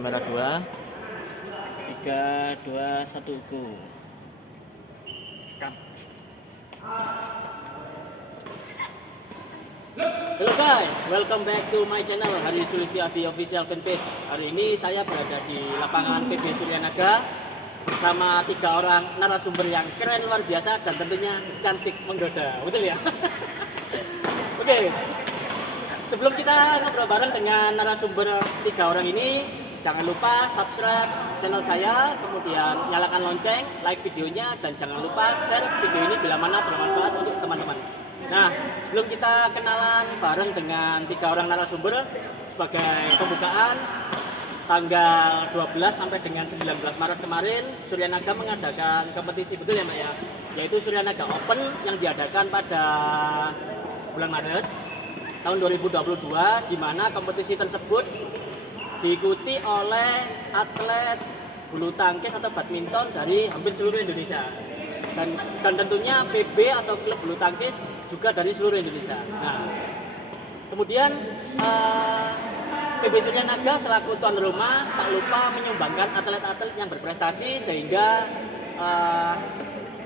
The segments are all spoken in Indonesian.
Kamera 2, 3, 2, 1 go. Halo guys, welcome back to my channel Hari Sulistiawati Official Fanpage. Hari ini saya berada di lapangan PB Suryanaga bersama 3 orang narasumber yang keren luar biasa dan tentunya cantik menggoda. Betul ya? Oke. Sebelum kita ngobrol bareng dengan narasumber 3 orang ini, jangan lupa subscribe channel saya, kemudian nyalakan lonceng, like videonya, dan jangan lupa share video ini bila mana bermanfaat untuk teman-teman. Nah, sebelum kita kenalan bareng dengan 3 orang narasumber, sebagai pembukaan, tanggal 12 sampai dengan 19 Maret kemarin, Suryanaga mengadakan kompetisi, betul ya Mbak ya? Yaitu Suryanaga Open yang diadakan pada bulan Maret tahun 2022, di mana kompetisi tersebut diikuti oleh atlet bulu tangkis atau badminton dari hampir seluruh Indonesia. Dan tentunya PB atau klub bulu tangkis juga dari seluruh Indonesia. Nah, kemudian PB Suryanaga selaku tuan rumah tak lupa menyumbangkan atlet-atlet yang berprestasi sehingga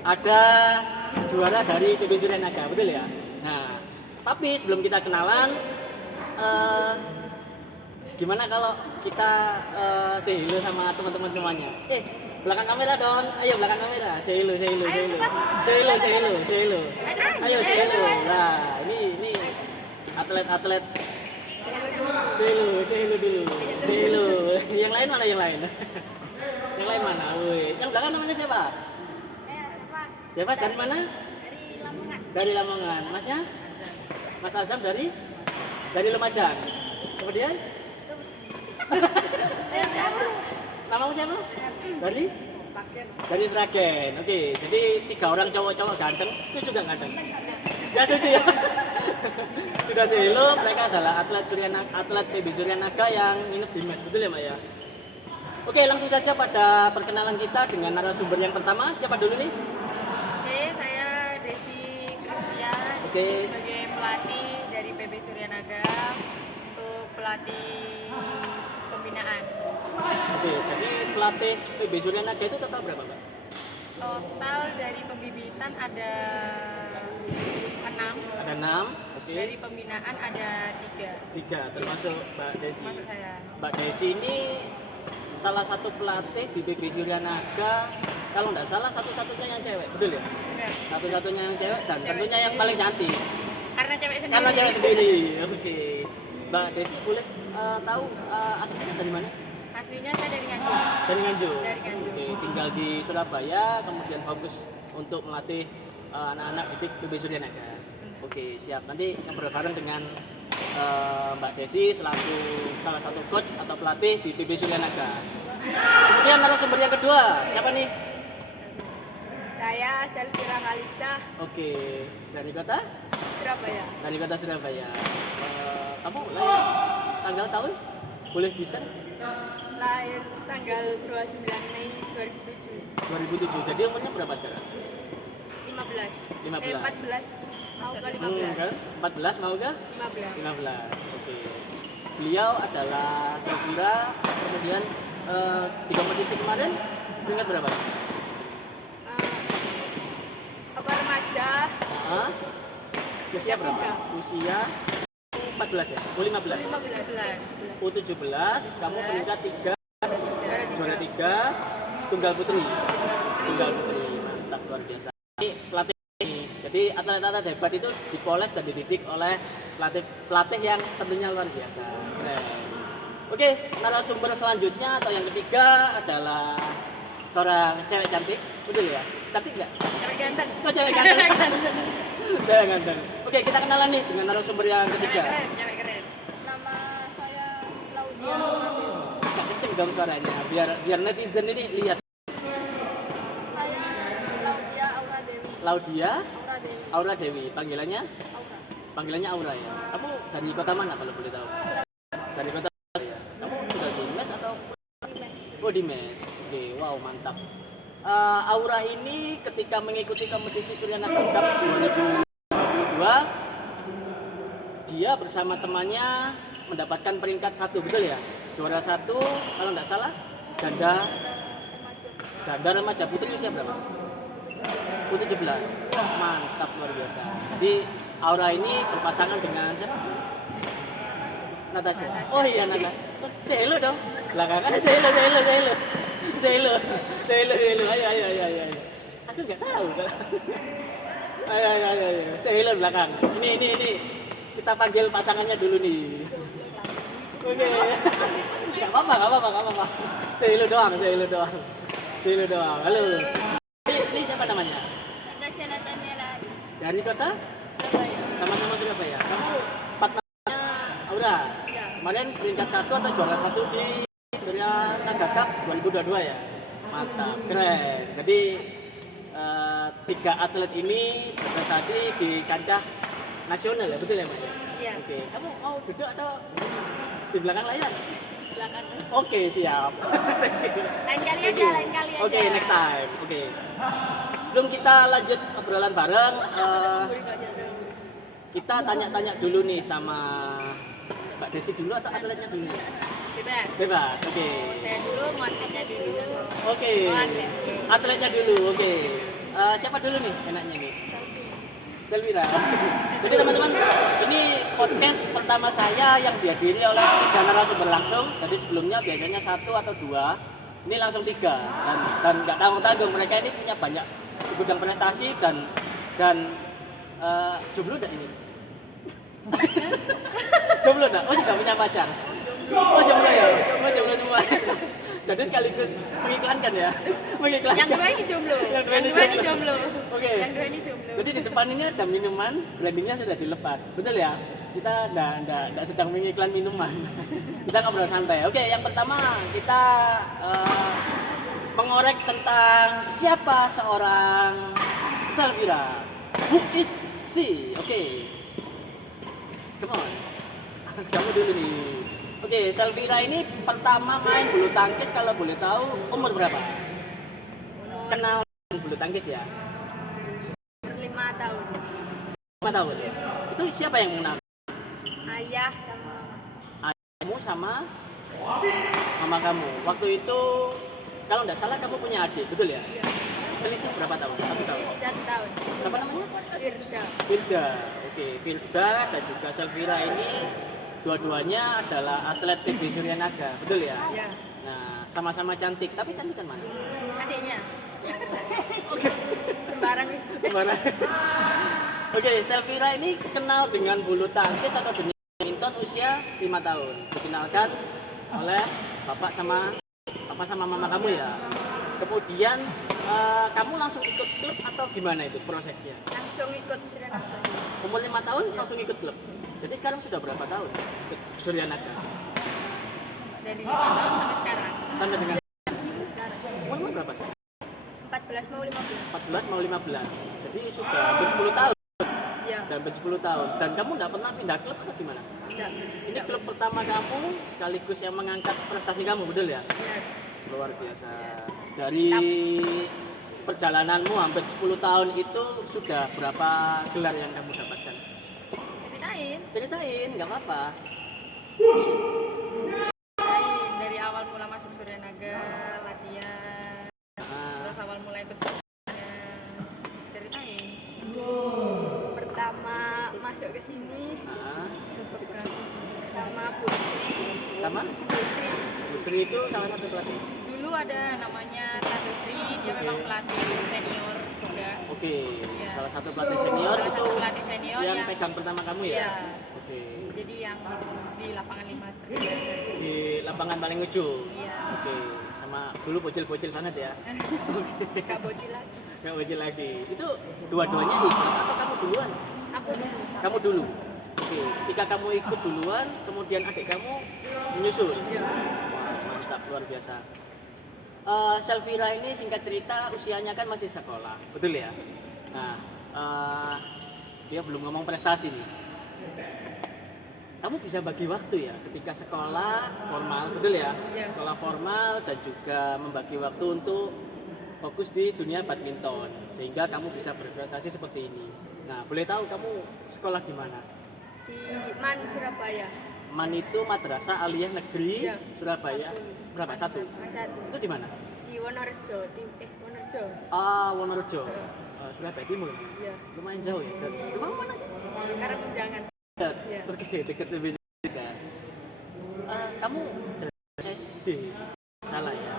ada juara dari PB Suryanaga, betul ya? Nah, tapi sebelum kita kenalan, gimana kalau kita say hello sama teman-teman semuanya? Belakang kamera dong, ayo belakang kamera, say hello, say hello, say hello, say hello, say hello, say hello, ayo say hello. Nah, ini atlet-atlet, say hello dulu, say hello. Yang lain mana yang lain? Yang lain mana? Woi, yang belakang namanya siapa? Jevas dari mana? Dari Lamongan. Dari Lamongan. Masnya? Mas Azam dari Lumajang. Kemudian? Namamu siapa? Dari Sragen. Oke, jadi 3 orang cowok-cowok ganteng. Itu juga ganteng. Ya, itu ya. Sudah selo, mereka adalah atlet PB Suryanaga yang nginep di mes. Betul ya, Mbak ya? Oke, langsung saja pada perkenalan kita dengan narasumber yang pertama. Siapa dulu nih? Oke, saya Desi Christian. Oke. Sebagai pelatih dari PB Suryanaga untuk pelatih pembinaan. Oke, jadi pelatih PB Suryanaga itu total berapa, Mbak? Total dari pembibitan ada 6. Ada 6. Oke. Dari pembinaan ada 3, termasuk Mbak Desi. Termasuk saya. Mbak Desi ini salah satu pelatih di PB Suryanaga, kalau nggak salah satu-satunya yang cewek, betul ya? Enggak. Satu-satunya yang cewek dan tentunya yang paling cantik. Karena cewek sendiri. Karena cewek sendiri. Oke. Mbak Desi boleh tahu aslinya dari mana? Aslinya saya dari Nganjuk. Dari Nganjuk. Dari Nganjuk. Oke, tinggal di Surabaya, kemudian fokus untuk melatih anak-anak didik PB Suryanaga. Oke, siap. Nanti ngobrol bareng dengan Mbak Desi selaku salah satu coach atau pelatih di PB Suryanaga. Kemudian narasumber yang kedua, siapa nih? Saya Selvira Kalisa, Oke, dari kota? Surabaya. Dari kota Surabaya. Kamu lahir tanggal tahun? Boleh di-share? Lahir tanggal 29 Mei 2007. 2007. Jadi umurnya berapa sekarang? 15. 15. 14. Mau ke 15. Kan? 14 mau ke? 15. 15. Oke. Beliau adalah Selvira, kemudian di kompetisi kemarin peringkat berapa? Apa remaja? Hah? Usia berapa? Usia 14 ya? Oh 15. 15. U17, kamu peringkat 3, juara 3, tunggal putri. Tunggal putri, mantap luar biasa. Ini pelatih ini. Jadi atlet-atlet hebat itu dipoles dan dididik oleh pelatih yang tentunya luar biasa. Keren. Oke, narasumber selanjutnya atau yang ketiga adalah seorang cewek cantik, betul ya? Cantik nggak? Cewek ganteng. Oh, cewek ganteng. Cewek ganteng. Oke, kita kenalan nih dengan narasumber yang ketiga. Cewek keren. Nama saya Laudia. Agak kenceng dong suaranya, biar netizen ini lihat. Saya Laudia Aura Dewi. Laudia Aura Dewi. Aura Dewi, panggilannya? Aura. Panggilannya Aura ya. Kamu dari kota mana kalau boleh tahu? Dari kota ya. Kamu sudah di mes atau? Oh di mes. Oke, wow mantap. Aura ini ketika mengikuti kompetisi Suryanaga Cup 2022, dia bersama temannya mendapatkan peringkat 1, betul ya? juara 1 kalau nggak salah ganda remaja putri usia berapa? Putri 17. Wah, mantap luar biasa. Jadi Aura ini berpasangan dengan siapa? Natasha. Oh iya Natasha. Say hello dong. Belakangan say hello. Ayo. Aku nggak tahu. Ayo. Say hello belakang. Ini. Kita panggil pasangannya dulu nih. Oke. Gak apa-apa. Say hello doang. Halo. Ini siapa namanya? Natasha Nataniela. Dari kota? Surabaya. Sama-sama Surabaya. Kamu partnernya Aura. Ya. Kemarin peringkat 1 atau juara 1 di Surya Naga Cup 2022 ya? Mantap, keren. Jadi 3 atlet ini berprestasi di kancah nasional ya, betul ya Mas? Iya. Oke, kamu mau duduk atau di belakang layar? Belakang. Oke, siap. Lain kali aja. Oke, next time. Oke. Sebelum kita lanjut obrolan bareng, kita tanya-tanya dulu nih sama Mbak Desi dulu atau atletnya dulu? Bebas, oke. Saya dulu, mau atletnya dulu. Oke. Atletnya dulu, oke. Siapa dulu nih enaknya nih? Selvira. Jadi teman-teman, ini podcast pertama saya yang dihadiri oleh 3 narasumber langsung. Jadi sebelumnya biasanya 1 atau 2, ini langsung 3 dan nggak tanggung-tanggung. Mereka ini punya banyak gudang prestasi dan jomblo nggak ini? Jomblo nggak? Oh sudah punya pacar? Oh jomblo ya? Oh jomblo semua. Jadi sekaligus mengiklankan ya? Mengiklankan. Yang 2 ini jomblo. Yang dua ini jomblo. Oke. Yang 2 ini jomblo. Jadi di depan ini ada minuman, brandingnya sudah dilepas, betul ya? Kita nggak sedang mengiklan minuman, kita ngobrol santai. Oke, yang pertama kita mengorek tentang siapa seorang Selvira. Who is she? Oke, come on, kamu dulu nih. Oke, Selvira ini pertama main bulu tangkis kalau boleh tahu umur berapa? Kenal bulu tangkis ya? 5 tahun. 5 tahun ya? Itu siapa yang mengenal? Ayah sama Kamu sama mama kamu. Waktu itu kalau nggak salah kamu punya adik, betul ya? Iya. Selisih berapa tahun? 1 tahun. 1 tahun. Siapa namanya? Firda. Firda. Oke, Firda dan juga Selvira ini dua-duanya adalah atlet PB Surya Naga, betul ya? Ya. Nah, sama-sama cantik, tapi cantik kan mana? Adiknya. Sembarang. Sembarang. Oke, Selvira ini kenal dengan bulu tangkis atau badminton usia 5 tahun. Dikenalkan oleh bapak sama mama kamu ya. Kemudian kamu langsung ikut klub atau gimana itu prosesnya? Langsung ikut Suryanaka. Umur 5 tahun langsung ikut klub. Jadi sekarang sudah berapa tahun ikut Surya Naga? Dari 5 tahun sampai sekarang. Sampai dengan Sekarang. umur berapa sih? 14 mau 15. 14 mau 15. Jadi sudah hampir 10 tahun. Ya. Sudah hampir 10 tahun. Dan kamu nggak pernah pindah klub atau gimana? Enggak. Ini klub pertama kamu sekaligus yang mengangkat prestasi kamu, betul ya? Benar. Luar biasa. Dari perjalananmu hampir 10 tahun itu sudah berapa gelar yang kamu dapatkan? Ceritain, nggak apa-apa. Dari awal mula masuk Suryanaka, latihan, terus awal mulai ikut ceritain. Pertama masuk ke sini sama Bu Sama? Sri. Bu Sri itu salah satu pelatih. Dulu ada namanya Tante Sri, dia memang pelatih senior juga. Oke, Ya. salah satu pelatih senior Salah itu satu pelatih senior yang yang- pegang pertama kamu ya? Iya. Oke. Jadi yang di lapangan 5 seperti biasa. Di lapangan paling ujung. Iya. Oke, sama dulu bocil-bocil sangat ya. Gak bocil lagi. Nggak bocil lagi. Itu dua-duanya ikut atau kamu duluan? Aku dulu. Kamu dulu. Oke, ketika kamu ikut duluan, kemudian adik kamu menyusul. Iya. Wah, mantap luar biasa. Selvira ini singkat cerita usianya kan masih sekolah, betul ya? Nah, dia belum ngomong prestasi nih. Kamu bisa bagi waktu ya ketika sekolah formal, betul ya? Iya. Sekolah formal dan juga membagi waktu untuk fokus di dunia badminton sehingga kamu bisa berprestasi seperti ini. Nah, boleh tahu kamu sekolah di mana? Di Man Surabaya. MAN itu Madrasah Aliyah Negeri Iya. Surabaya. Berapa? Satu. Satu. Itu di mana? Di Wonorejo, Wonorejo. Wonorejo. Heeh. Surabaya Timur. Iya. Lumayan jauh ya. Rumah mana sih? Karena Tunjangan. Dekat. Iya. Oke, dekat lebih juga. Kamu dari SD salah ya?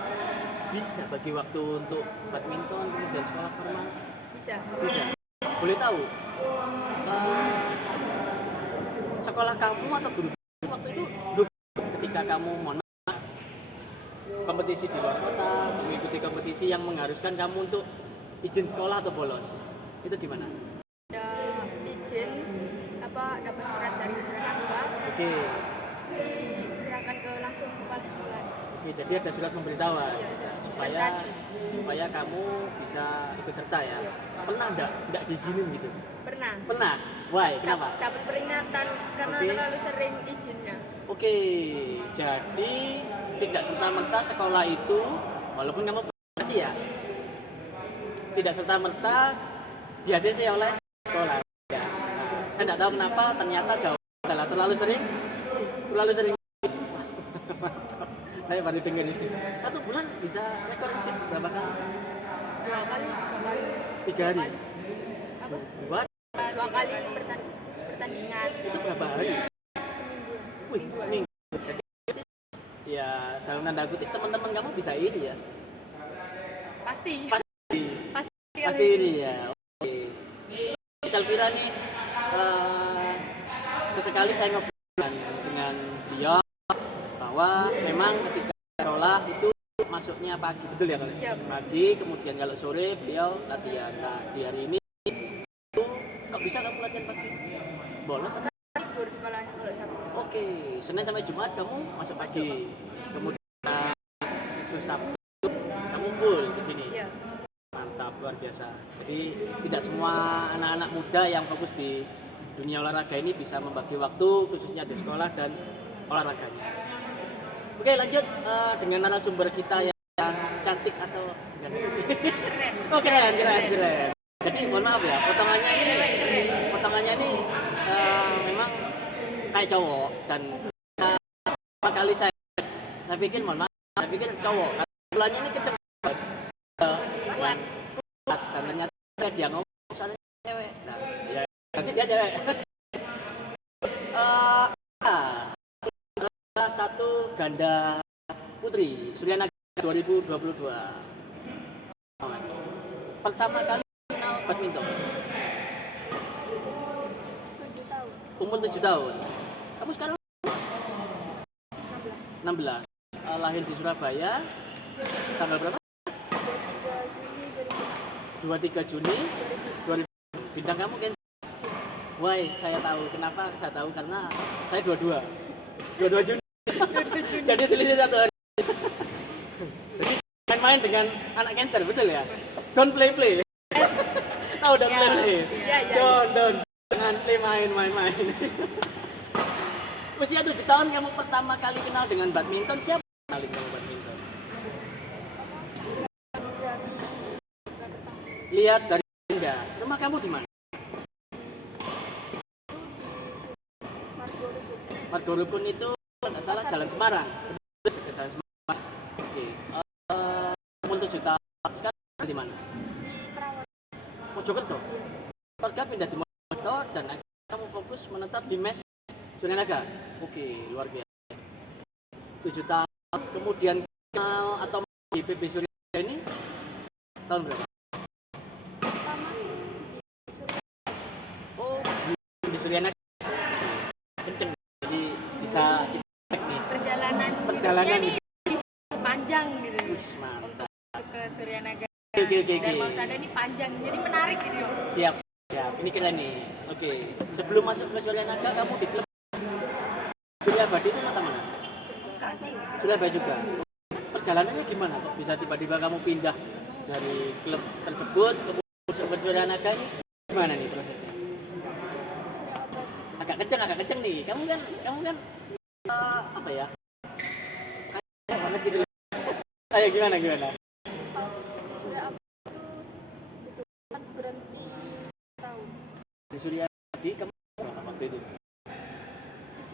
Bisa bagi waktu untuk badminton kemudian sekolah formal? Bisa. Bisa. Boleh tahu sekolah kamu atau guru waktu itu ketika kamu kompetisi di luar kota, mengikuti kompetisi yang mengharuskan kamu untuk izin sekolah atau bolos, itu gimana? Ada izin dapat surat dari Surabaya. Oke. Diserahkan ke langsung kepala sekolah. Oke, jadi ada surat pemberitahuan Iya. supaya kamu bisa ikut serta ya. Iya. Pernah enggak diizinin gitu? Pernah. Pernah. Why? Kenapa? Dapat peringatan karena Oke. terlalu sering izinnya. Oke, jadi tidak serta-merta sekolah itu, walaupun kamu prestasi ya, tidak serta-merta di ACC oleh sekolah. Ya. Nah, saya tidak tahu kenapa, ternyata jawabannya adalah terlalu sering. Saya baru dengar ini. 1 bulan bisa rekor izin berapa kali? 2 kali, 3 kali. 3 hari. Apa? Buat 2 kali pertandingan. itu berapa hari? Seminggu. Wih, seminggu. Jadi, ya dalam tanda kutip teman-teman kamu bisa ini ya. Pasti. Pasti Pasti. ini ya. Oke. Elvira nih, sesekali saya ngobrol dengan beliau bahwa memang ketika sekolah itu masuknya pagi, betul ya kalau Iya. pagi, kemudian kalau sore beliau latihan. Nah di hari ini itu kok bisa kamu latihan pagi? Bolos atau? Libur sekolahnya kalau Sabtu. Oke, Senin sampai Jumat kamu masuk pagi, kemudian Sabtu kamu full di sini. Iya. Mantap, luar biasa. Jadi tidak semua anak-anak muda yang fokus di dunia olahraga ini bisa membagi waktu khususnya di sekolah dan olahraganya. Oke, lanjut dengan narasumber kita yang cantik atau enggak? Oh, keren. Jadi mohon maaf ya, potongannya ini memang kayak cowok dan pertama kali saya pikir cowok. Bulannya ini kenceng banget. Dan ternyata dia ngomong soalnya cewek. Nah, ya nanti dia cewek. Salah satu ganda putri Suryanaga 2022. Pertama kali kenal badminton. 7 tahun. Umur 7 tahun. Kamu sekarang 16. 16. Lahir di Surabaya. Tanggal berapa? 23 Juni 2000. Bintang kamu kan? Why? Saya tahu. Kenapa saya tahu? Karena saya 22 Juni. Jadi selisih 1 hari. Jadi main-main dengan anak Cancer, betul ya? Don't play. Tahu don't play. Iya. Don't. Jangan play main. Usia 7 tahun kamu pertama kali kenal dengan badminton. Siapa yang kenalin kamu badminton? Lihat dari enggak. Rumah kamu di mana? Margo Rukun itu nggak salah Jalan Semarang. Dekat Jalan Semarang. Oke. Umur 7 tahun. Sekarang di mana? Mojokerto. Keluarga pindah di Mojokerto dan akhirnya kamu fokus menetap di MES Suryanaga. Oke, luar biasa. 7 tahun kemudian kenal atau di PB Suryanaga ini tahun berapa? Oh, di Suryanaga kenceng, jadi bisa kita cek nih Perjalanan perjalanan hidupnya nih panjang gitu. Wih, mantap. Untuk ke Suryanaga. Oke. Dan mau sadar ini panjang, jadi menarik gitu. Siap. Ini keren nih. Oke, sebelum masuk ke Suryanaga kamu di klub Suryabadi itu kata mana? Surabaya juga. Perjalanannya gimana kok bisa tiba-tiba kamu pindah dari klub tersebut ke Suryanaga ini? Gimana nih prosesnya? Agak kenceng nih. Kamu kan apa ya? Kayak banget gitu. Ayo gimana? Pas sudah itu berhenti tahun. Di Suryabadi kamu berapa waktu itu? 7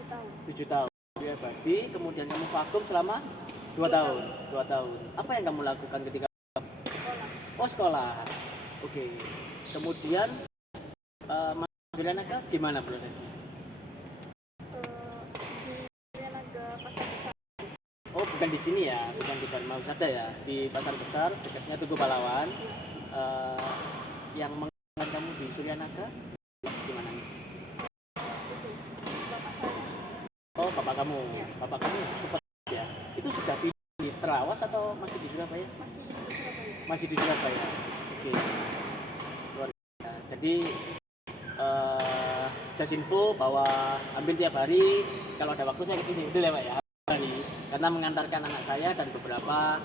tahun. 7 tahun. pribadi, kemudian kamu vakum selama 2 tahun. 2 tahun. Apa yang kamu lakukan ketika Sekolah. oh sekolah? Oke. Kemudian masuk Surya Naga gimana prosesnya? Di Naga Pasar Besar. Oh bukan di sini ya, bukan di Dharma Husada ya, di pasar besar dekatnya Tugu Pahlawan. Yang mengenal kamu di Surya Naga gimana nih? Itu bapak saya. Oh bapak kamu, Ya. bapak kamu super ya. Itu sudah di Terawas atau masih di Surabaya? Masih di Surabaya. Masih di Surabaya. Oke. Luar biasa. Jadi just info bahwa hampir tiap hari kalau ada waktu saya kesini betul ya Pak ya, hari karena mengantarkan anak saya dan beberapa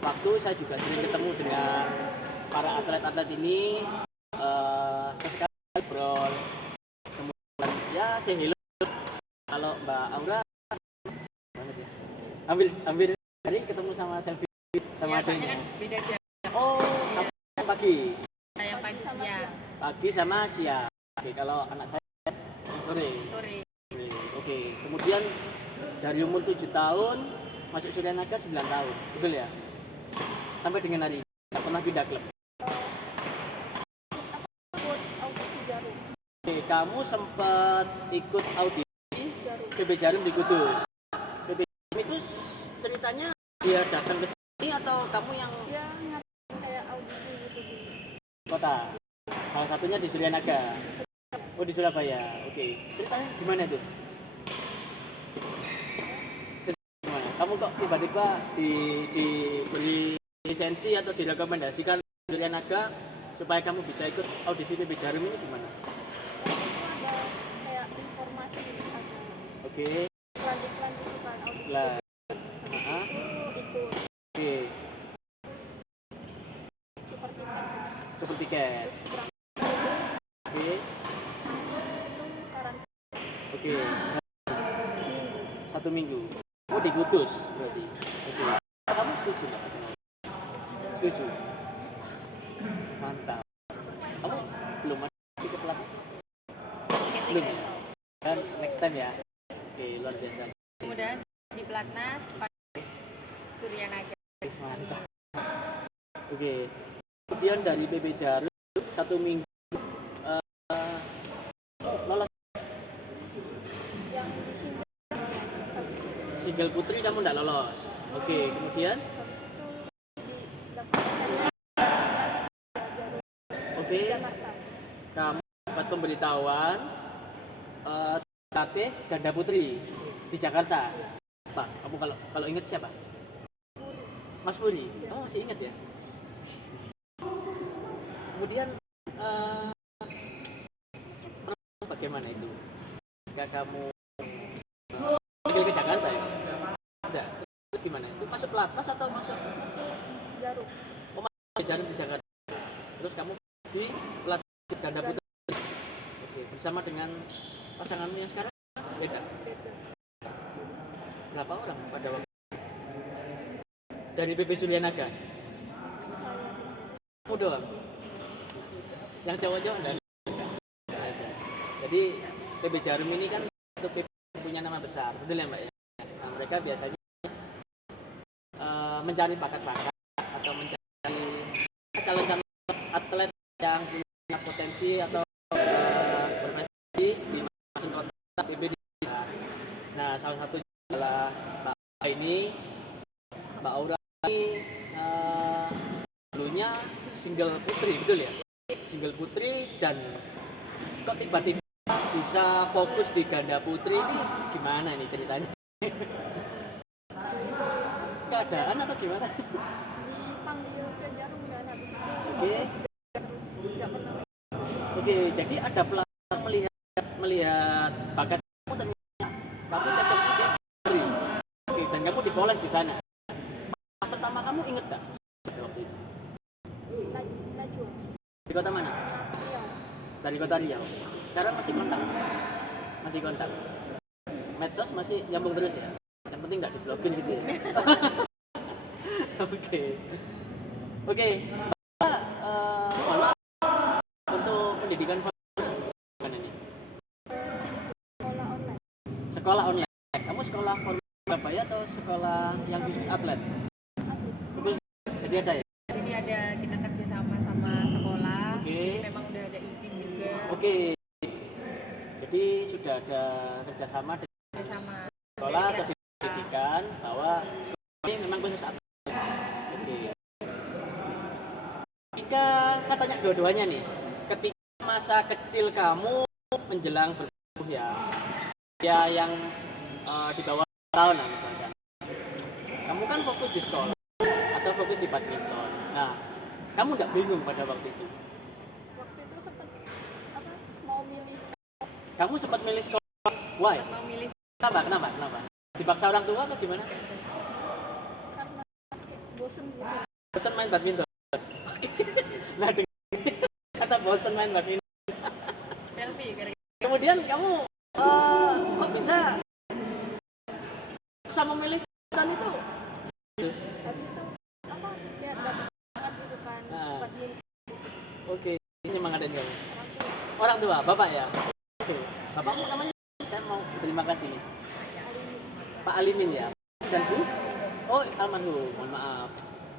waktu saya juga sering ketemu dengan para atlet-atlet ini. Sesekali ngobrol, kemudian ya say hello. Kalau Mbak Aura banget ya, hampir hari ketemu sama selfie sama Ya, soalnya adiknya. kan beda jam. Oh pagi Saya pagi siang. pagi sama siang. Oke, kalau anak saya sore. Sore. Oke, kemudian dari umur 7 tahun masuk Surya Naga 9 tahun, betul ya? Sampai dengan hari ini nggak pernah pindah klub. Ikut audisi Jarum. Oke, kamu sempat ikut audisi Jarum. PB Jarum di Kudus. PB Jarum itu ceritanya dia datang ke sini atau kamu yang Dia ngapain kayak audisi gitu di kota? Salah satunya di Surya Naga. Oh di Surabaya. Oke, ceritanya gimana itu? Gimana? Kamu kok tiba-tiba diberi lisensi atau direkomendasikan Surya Naga supaya kamu bisa ikut audisi PB Jarum ini gimana? itu ada kayak informasi ada Oke, iklan gitu kan audisi lah. habis Aha. itu ikut Oke, super tiket super tiket. terus berangkat Oke, masuk di situ karantina oke. seminggu. 1 minggu. Oh di Kudus berarti. Oke. Kamu setuju nggak? Setuju. Mantap. Kamu belum masuk ke pelatnas? Belum. Dan next time ya. Oke, luar biasa. Kemudian di pelatnas pakai Surya Naga. Mantap. Oke. Kemudian dari PB Jarum 1 minggu lolos Yang di sini habis itu single putri kamu nggak lolos. Oke, kemudian habis itu di daftar Jarum oke, Jakarta. kamu dapat pemberitahuan latih ganda putri di Jakarta. Apa? Kamu kalau ingat siapa? Mas Puri. Kamu masih ingat ya? Kemudian bagaimana itu? Ketika kamu pergi ke Jakarta ya? Ada. Terus gimana? Itu masuk pelatnas atau masuk Jarum Jarum di Jakarta? Terus kamu di pelatnas ganda putri. Oke, bersama dengan pasanganmu yang sekarang beda. beda Berapa orang pada waktu dari PP Surya Naga? saya Kamu doang. Yang cowok-cowok enggak ada. Jadi PB Jarum ini kan satu PB yang punya nama besar, betul ya Mbak ya? Nah, mereka biasanya mencari bakat-bakat atau mencari calon-calon atlet yang punya potensi atau berprestasi di masing kota PB. Nah, salah satunya adalah Mbak Aura ini. Mbak Aura ini dulunya single putri, betul ya? Single putri dan kok tiba-tiba bisa fokus di ganda putri ini gimana nih ceritanya? Keadaan atau gimana? dipanggil ke Jarum kan habis itu Oke. terus nggak pernah Oke, jadi ada pelatih melihat bakat kamu ternyata kamu cocoknya di putri. Oke, dan kamu dipoles di sana. Pertama kamu inget nggak waktu itu? Najwa Di kota mana? Riau Dari kota Riau. Sekarang masih kontak? Masih kontak. Medsos masih nyambung terus ya? Yang penting nggak diblokir gitu ya? Oke. Oke. Mbak, mohon maaf untuk pendidikan formal gimana ini? sekolah online Sekolah online. Kamu sekolah Surabaya atau sekolah yang khusus atlet? Khusus. Jadi ada ya? Jadi ada kita kerja sama sekolah. Oke. Memang udah ada izin juga. Oke. Jadi sudah ada kerjasama dengan Sama sekolah atau pendidikan bahwa sekolah ini memang khusus atlet. Oke. Ketika saya tanya dua-duanya nih, ketika masa kecil kamu menjelang bertumbuh ya yang di bawah tahun lah misalkan, kamu kan fokus di sekolah atau fokus di badminton. Nah, kamu nggak bingung pada waktu itu? Waktu itu sempat mau milih Kamu sempat milih sekolah, why? mau milih Kenapa? Dipaksa orang tua atau gimana? karena kayak bosen gitu. Bosan main badminton. Nah, kata bosan main badminton. selfie gara-gara Kemudian kamu kok bisa memilih badminton itu? Habis itu ya dapet banget gitu kan Nah. badminton Oke, ini nyemangatin kamu. orang tua. Orang tua, bapak ya? Oke. Bapakmu namanya? Saya mau terima kasih. Pak Alimin ya? Dan Bu? Oh, almarhum. Mohon maaf.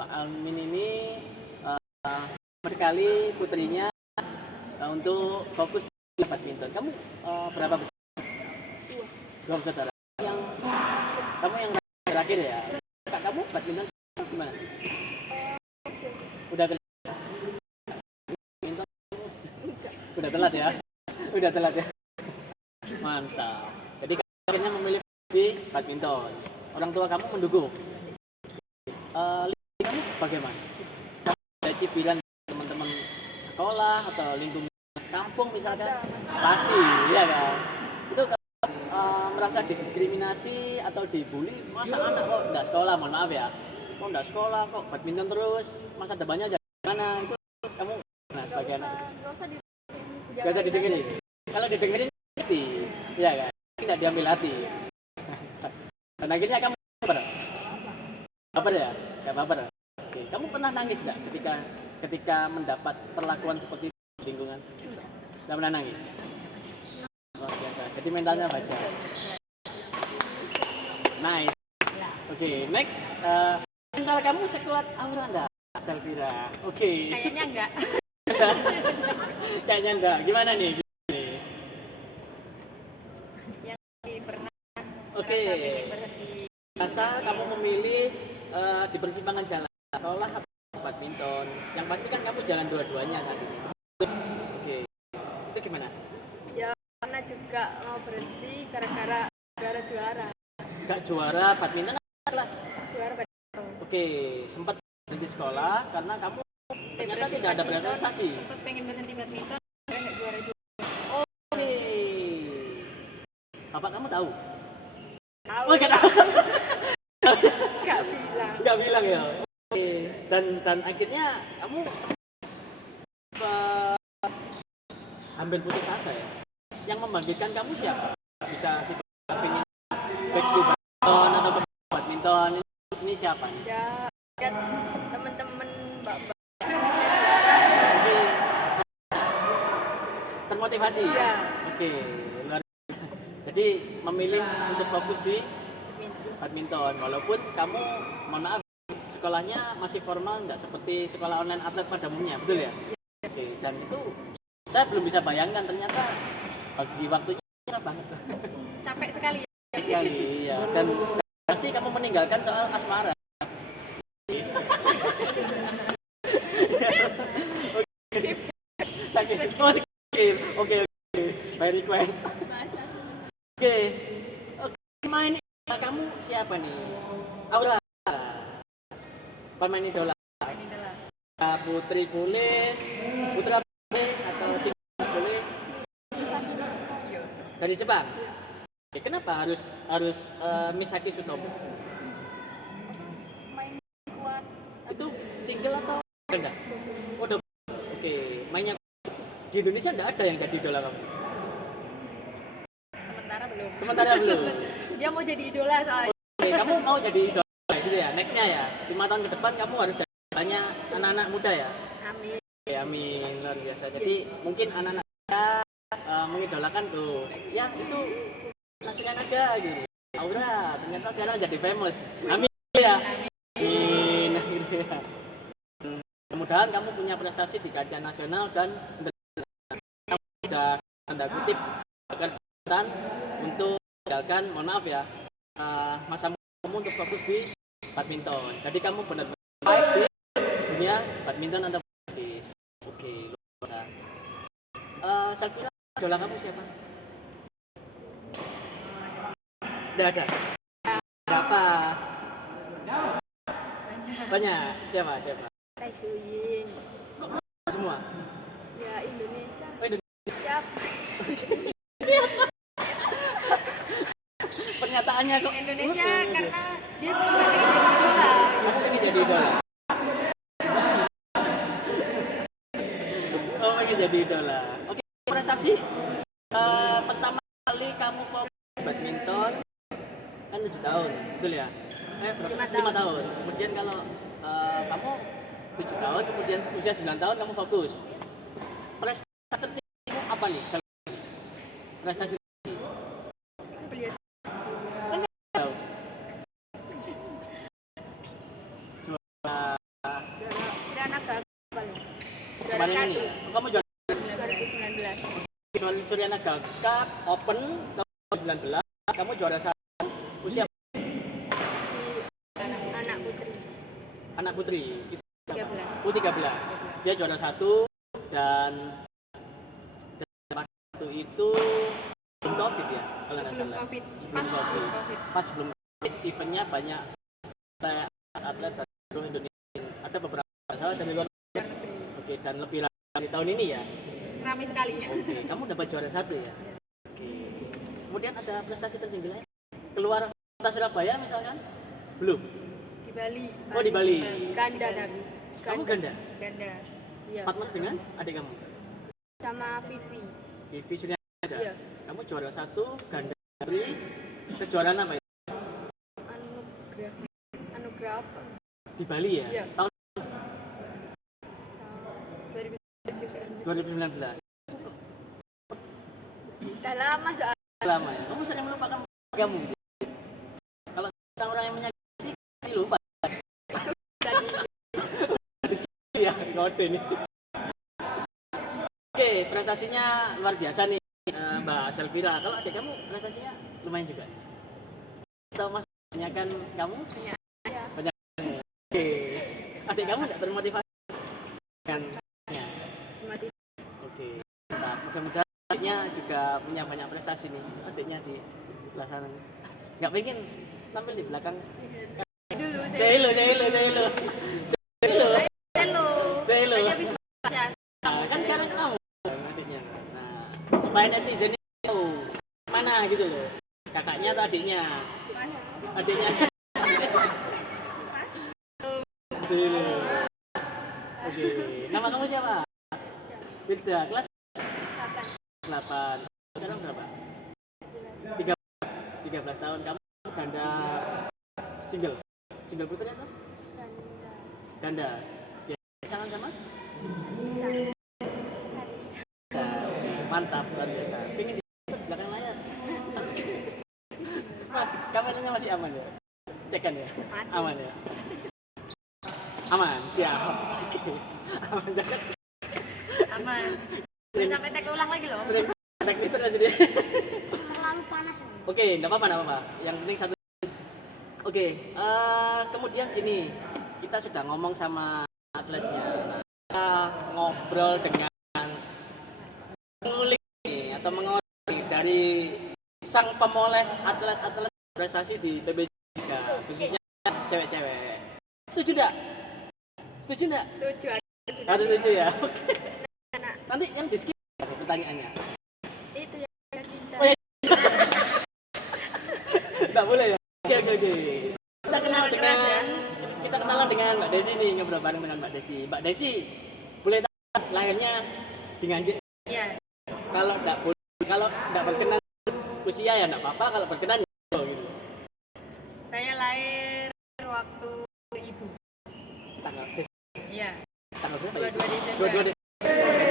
Pak Alimin ini sekali putrinya untuk fokus di badminton. Kamu berapa bersaudara? Dua bersaudara. Kamu yang terakhir ya? Kak kamu badminton gimana? Udah telat. Badminton udah telat ya? Udah telat ya? Mantap. Jadi akhirnya memilih di badminton. Orang tua kamu mendukung. Lingkungan kamu bagaimana? Kamu ada cipiran teman-teman sekolah atau lingkungan kampung misalkan? Pasti, iya kan? Itu merasa didiskriminasi atau dibully, masa anak kok enggak sekolah, mohon maaf ya, kok enggak sekolah, kok badminton terus, masa depannya gimana? Itu kamu nah sebagai anak Gak usah didengerin. Kalau didengerin pasti, iya kan? Tidak diambil hati. Dan akhirnya kamu baper ya? Gak baper. Oke. Kamu pernah nangis nggak ketika mendapat perlakuan seperti itu di lingkungan? Gak pernah nangis. Luar biasa. Jadi mentalnya baja. Nice. Oke, next. Mental kamu sekuat Aura enggak? Selvira. Oke. kayaknya enggak. Kayaknya enggak. Gimana nih? Yang pernah Oke. berhenti Rasa kamu memilih di persimpangan jalan sekolah atau badminton. Yang pasti kan kamu jalan dua-duanya kan. Oke. Itu gimana? ya karena juga mau berhenti gara-gara juara Gak juara badminton kelas. juara badminton. Oke, sempat berhenti sekolah karena kamu ternyata tidak ada prestasi. sempat pengen berhenti badminton karena nggak juara juga. Oke. Bapak kamu tahu? Tahu Oh, gak tahu. gak bilang Gak bilang ya. Oke. Dan akhirnya kamu ambil putus asa ya. Yang membangkitkan kamu siapa? Bisa kita pengen back to badminton atau ke badminton ini siapa nih? ya lihat temen-temen mbak-mbak Oke. Termotivasi. Iya. Oke. Luar biasa. Jadi memilih untuk fokus di badminton walaupun kamu mohon maaf sekolahnya masih formal nggak seperti sekolah online atlet pada umumnya, betul ya? Oke, dan itu saya belum bisa bayangkan ternyata bagi waktunya susah banget Capek sekali ya. sekali ya. Dan pasti kamu meninggalkan soal asmara. Sakit. Oh, sakit. Oke. By request. Oke. Main kamu siapa nih? Aura. Pemain idola. Ini adalah Putri boleh, Putra boleh, atau Sinta boleh. Dari Jepang. Oke, kenapa harus Misaki Sutomo? main kuat Itu single atau enggak? Oh, double. Oke, mainnya di Indonesia enggak ada yang jadi idola kamu. sementara belum. Sementara belum. Dia mau jadi idola soalnya. Oke, kamu mau jadi idola gitu ya? Nextnya ya, 5 tahun ke depan kamu harus jadi idolanya anak-anak muda ya? Amin. Oke, amin, luar biasa. Jadi mungkin anak-anak muda mengidolakan tuh, ya itu Surya Naga gitu. Aura, ternyata sekarang jadi famous. Amin ya. Amin. Gitu ya. Mudah-mudahan kamu punya prestasi di kancah nasional dan sudah tanda kutip pekerjaan untuk meninggalkan, mohon maaf ya, masa kamu untuk fokus di badminton. Jadi kamu benar-benar baik di dunia badminton atau tenis. Oke, luar biasa. Safira, idola kamu siapa? Tidak ada. Siapa? Banyak. Siapa? Tai Suying. Semua. Ya Indonesia. Oh, Indonesia. Siap. Pernyataannya kok Indonesia karena dia bukan pengen jadi idola. Aku pengen jadi idola. Oh, pengen jadi idola. Oke, prestasi pertama kali kamu fokus badminton kan 7 tahun, betul ya? 5 tahun. Kemudian kalau kamu 7 tahun, kemudian usia 9 tahun kamu fokus. Prestasi tertinggimu apa nih? Prestasi Beliau tahu. Surya Naga paling. Juara Kemarin ini, 1 kamu juara 2019. Surya Naga Cup Open tahun 19, kamu juara 1 usia Anak putri. itu 13. U13. Dia juara 1 dan waktu itu belum Covid ya, kalau nggak Sebelum salah. COVID, Sebelum pas Covid. sebelum COVID. Pas sebelum Covid, eventnya banyak atlet dari seluruh Indonesia. Ada beberapa salah dari luar. Oke, dan lebih dari tahun ini ya. Ramai sekali. Oke, kamu dapat juara 1 ya. Oke. Kemudian ada prestasi tertinggi lain. Keluar kota Surabaya misalkan? Belum. Di Bali. Oh, di Bali. Ganda tapi. Kamu ganda? Ganda. Iya. Partner dengan adik kamu? Sama Vivi. Vivi Suryanaga. Iya. Kamu juara 1 ganda putri. Kejuaraan apa ya? Anugerah apa? Di Bali ya? Iya. Tahun 2019. 2019. Udah lama soal. Lama ya. Kamu sering melupakan kamu. Kalau sang orang yang menyakiti lupa. Ya, kode nih. Oke, prestasinya luar biasa nih Mbak Selvira. Kalau adik kamu prestasinya lumayan juga. Atau masnya kan kamu? Ya. Banyak. Oke. Adik kamu tidak termotivasi kan? Ya. Mati. Oke. Nah, mudah-mudahan adiknya juga punya banyak prestasi nih. Adiknya di sebelah sana. Nggak pengen tampil di belakang. Dulu Saya lo. Halo. Hanya bisa baca. Nah, kan sekarang kamu adiknya. Nah, supaya netizen tahu mana gitu loh. Kakaknya atau adiknya? Adiknya. Sini. Oke. Nama kamu siapa? Firda. Kelas 8. Sekarang berapa? 13 tahun. Kamu ganda single putri atau? Ganda. Pasangan sama? Mantap, luar biasa. Pengen di belakang layar. Mas, kameranya masih aman ya? Cekan ya? Aman ya? Aman, siap. Oke. Aman, jangan Aman. Jangan sampai tag ulang lagi loh. sering teknis terus jadi. Terlalu panas. Oke, enggak apa-apa. Yang penting satu. Oke, kemudian gini, kita sudah ngomong sama atletnya. Nah, kita ngobrol dengan ngulik nih, atau mengorek dari sang pemoles atlet-atlet prestasi di PBSK, khususnya cewek-cewek. Setuju enggak? Setuju enggak? Setuju. Harus setuju ya. Oke. Nanti yang di skip pertanyaannya. Itu yang cinta. Oh, ya. Enggak boleh ya. Oke. Kita kenalan dengan Mbak Desi nih, ngobrol bareng dengan Mbak Desi. Mbak Desi, boleh tahu lahirnya di Nganjuk? Iya. Kalau enggak berkenan usia ya enggak apa-apa, kalau berkenan ya gitu. Saya lahir waktu ibu. Tanggal berapa ya? 22 Desember. 22 Desember.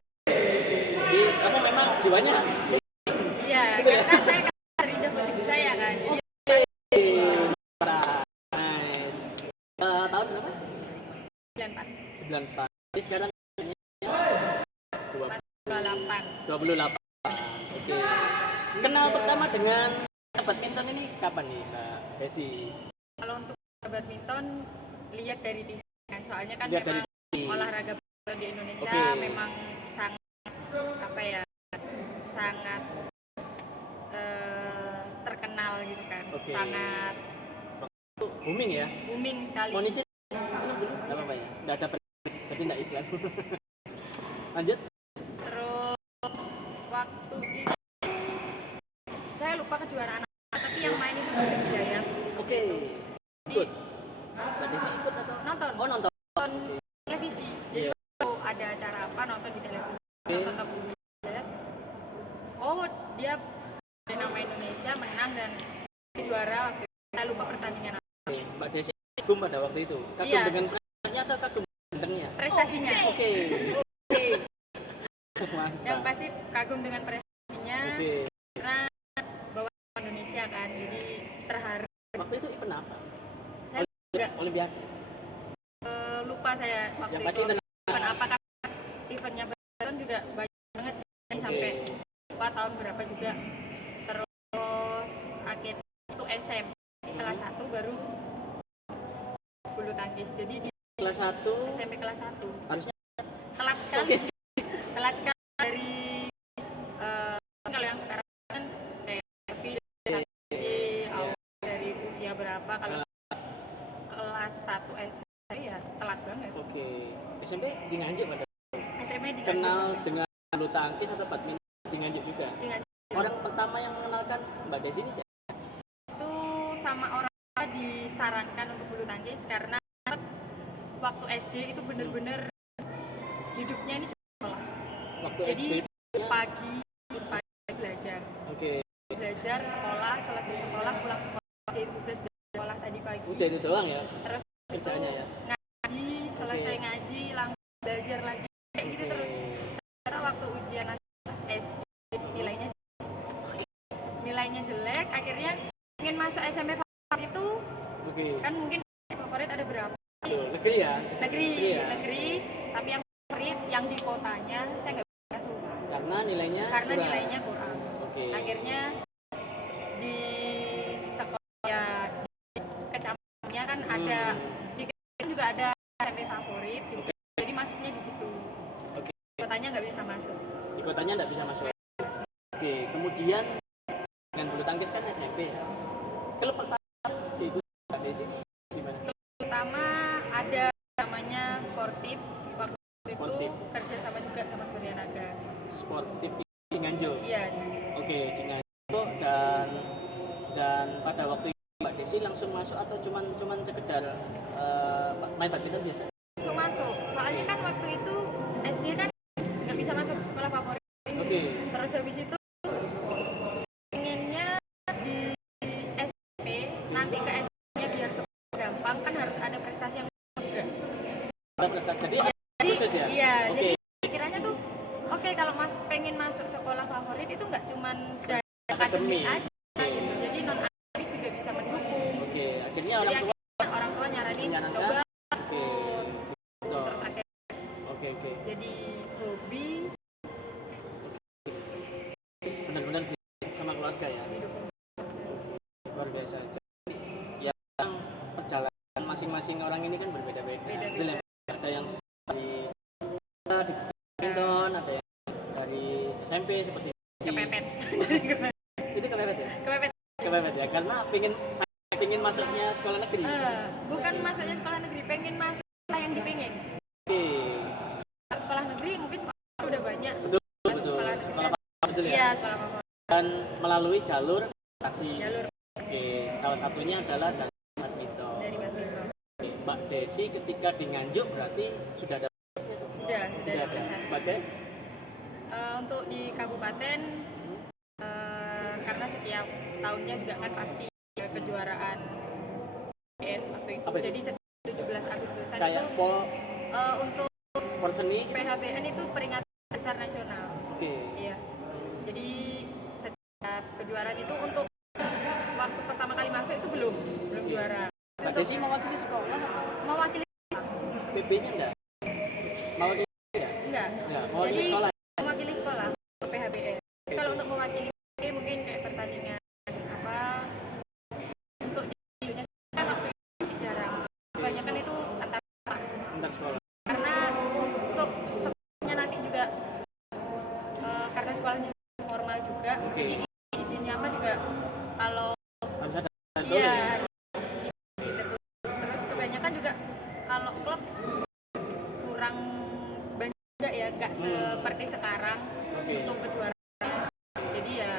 Jadi kamu memang jiwanya Iya, Betul ya? karena saya kan dari dapet ibu saya kan. Jadi berapa? 94. 94. Jadi sekarang 28. 28. Oke. Kenal pertama dengan badminton ini kapan nih, Mbak Desi? Kalau untuk badminton lihat dari TV kan, soalnya kan Lihat dari memang olahraga badminton di Indonesia Oke. memang sangat apa ya, sangat terkenal gitu kan, Oke. sangat booming ya. booming sekali. Mau nyicil? Minum dulu? Nggak apa-apa ya. Nggak ada jadi nggak iklan. Lanjut. Terus waktu itu saya lupa kejuaraan apa, tapi yang main itu Hidayat. Oke. Ikut. Mbak Desi ikut atau? Nonton. Oh nonton. Nonton televisi. Jadi Iya. waktu ada acara apa nonton di televisi. Oke. Nonton Hidayat. Oh, dia dari nama Indonesia menang dan juara waktu itu. Saya lupa pertandingan apa. Mbak Desi kagum pada waktu itu. Kagum Iya. dengan prestasinya atau kagum gantengnya? Prestasinya. Oke. Oke. Mantap. Yang pasti kagum dengan prestasinya Oke. karena bawa Indonesia kan. Jadi terharu. Waktu itu event apa? Saya juga Olimpiade. lupa saya waktu Yang itu. pasti Event apa kan? Eventnya badminton juga banyak banget. Sampai lupa tahun berapa juga. Terus akhirnya itu SMP kelas 1 baru bulu tangkis. Jadi di Kelas 1 SMP kelas 1 harusnya telat sekali. Telat sekali dari kalau yang sekarang kan kayak di awal dari usia berapa, kalau kelas 1 SMP ya telat banget. oke. SMP di Nganjuk pada SMP di kenal dengan bulu tangkis atau badminton di Nganjuk juga. dengan Orang pertama yang mengenalkan Mbak Desi ini siapa? itu sama orang tua disarankan untuk bulu tangkis karena waktu SD itu bener-bener hidupnya ini cuma sekolah. Waktu Jadi SD. pagi belajar. Oke. Belajar sekolah, selesai sekolah pulang sekolah, jadi tugas dari sekolah tadi pagi. Udah itu doang ya Terus kerjanya ya. ngaji, selesai Oke. ngaji langsung belajar lagi kayak gitu terus. Karena waktu ujian nasional SD nilainya jelek, akhirnya ingin masuk SMP favorit itu Oke. kan mungkin favorit ada berapa? Tuh, negeri ya. Negeri, ya. negeri, tapi yang favorit yang di kotanya saya nggak bisa masuk Karena nilainya karena kurang. nilainya kurang. Oke. Akhirnya di sekolah ya, di kecamatannya kan ada, di kecamatan juga ada SMP favorit juga. Jadi masuknya di situ. Oke. Kotanya nggak bisa masuk. Di kotanya nggak bisa masuk. Oke. Kemudian dengan bulu tangkis kan SMP ya. Klub pertama itu Mbak Desi gimana? Pertama ada namanya Sportif. Waktu Sportif. itu kerja sama juga sama Surya Naga. Sportif di Nganjuk. Iya. Oke, di Nganjuk dan pada waktu itu Mbak Desi langsung masuk atau cuman sekedar main badminton biasa? Langsung masuk. Soalnya kan waktu itu SD kan nggak bisa masuk sekolah favorit. Oke. Terus habis itu pengennya di SMP, nanti ke SMP-nya biar gampang kan harus ada prestasi yang juga. Ada prestasi. Jadi ada khusus ya? Iya, Oke. jadi pikirannya tuh oke, kalau pengen masuk sekolah favorit itu nggak cuman dari akademik aja gitu. Jadi non akademik juga bisa mendukung. Oke, akhirnya Jadi orang tua akhirnya orang tua nyaranin menyarankan. coba Oke. Betul. terus akhirnya Oke. jadi hobi Benar-benar sama keluarga ya. didukung. Luar biasa. Jadi yang perjalanan masing-masing orang ini kan berbeda-beda. Beda-beda. Ada yang di badminton, ada yang dari SMP seperti Kepepet. itu kepepet ya? Kepepet. Kepepet ya, karena pengen masuknya sekolah negeri. Bukan masuknya sekolah negeri, pengen masuk sekolah yang dipengin. Oke, Kalau sekolah negeri mungkin sekolah udah banyak. betul. Sekolah Sekolah betul Iya, ya. sekolah favorit. Dan melalui jalur prestasi. Jalur Oke, salah satunya adalah dari badminton. dari badminton. Oke, Mbak Desi ketika di Nganjuk berarti sudah ada prestasi atau? Sudah Sudah ada. prestasi. Sebagai Untuk di kabupaten karena setiap tahunnya juga kan pasti kejuaraan PN waktu itu. Apa itu? Jadi setiap 17 Agustusan kayak itu untuk Porseni. PHBN itu peringatan besar nasional. Oke. Iya. Jadi setiap kejuaraan itu untuk waktu pertama kali masuk itu belum juara. Mbak Untuk Desi mewakili sekolah atau? mewakili PHB-nya enggak? Mewakili enggak? Enggak. Enggak, mewakili Jadi sekolah. mewakili sekolah PHBS. Tapi kalau untuk mewakili mungkin kayak pertandingan apa untuk di unitnya kan waktu itu masih jarang. Kebanyakan itu antar Antar sekolah. karena untuk sekolahnya nanti juga karena sekolahnya formal juga. Oke. Jadi izinnya apa juga kalau Harus ada iya gitu. Terus kebanyakan juga kalau klub kurang banyak juga ya, nggak seperti sekarang Oke. untuk kejuaraan. Jadi ya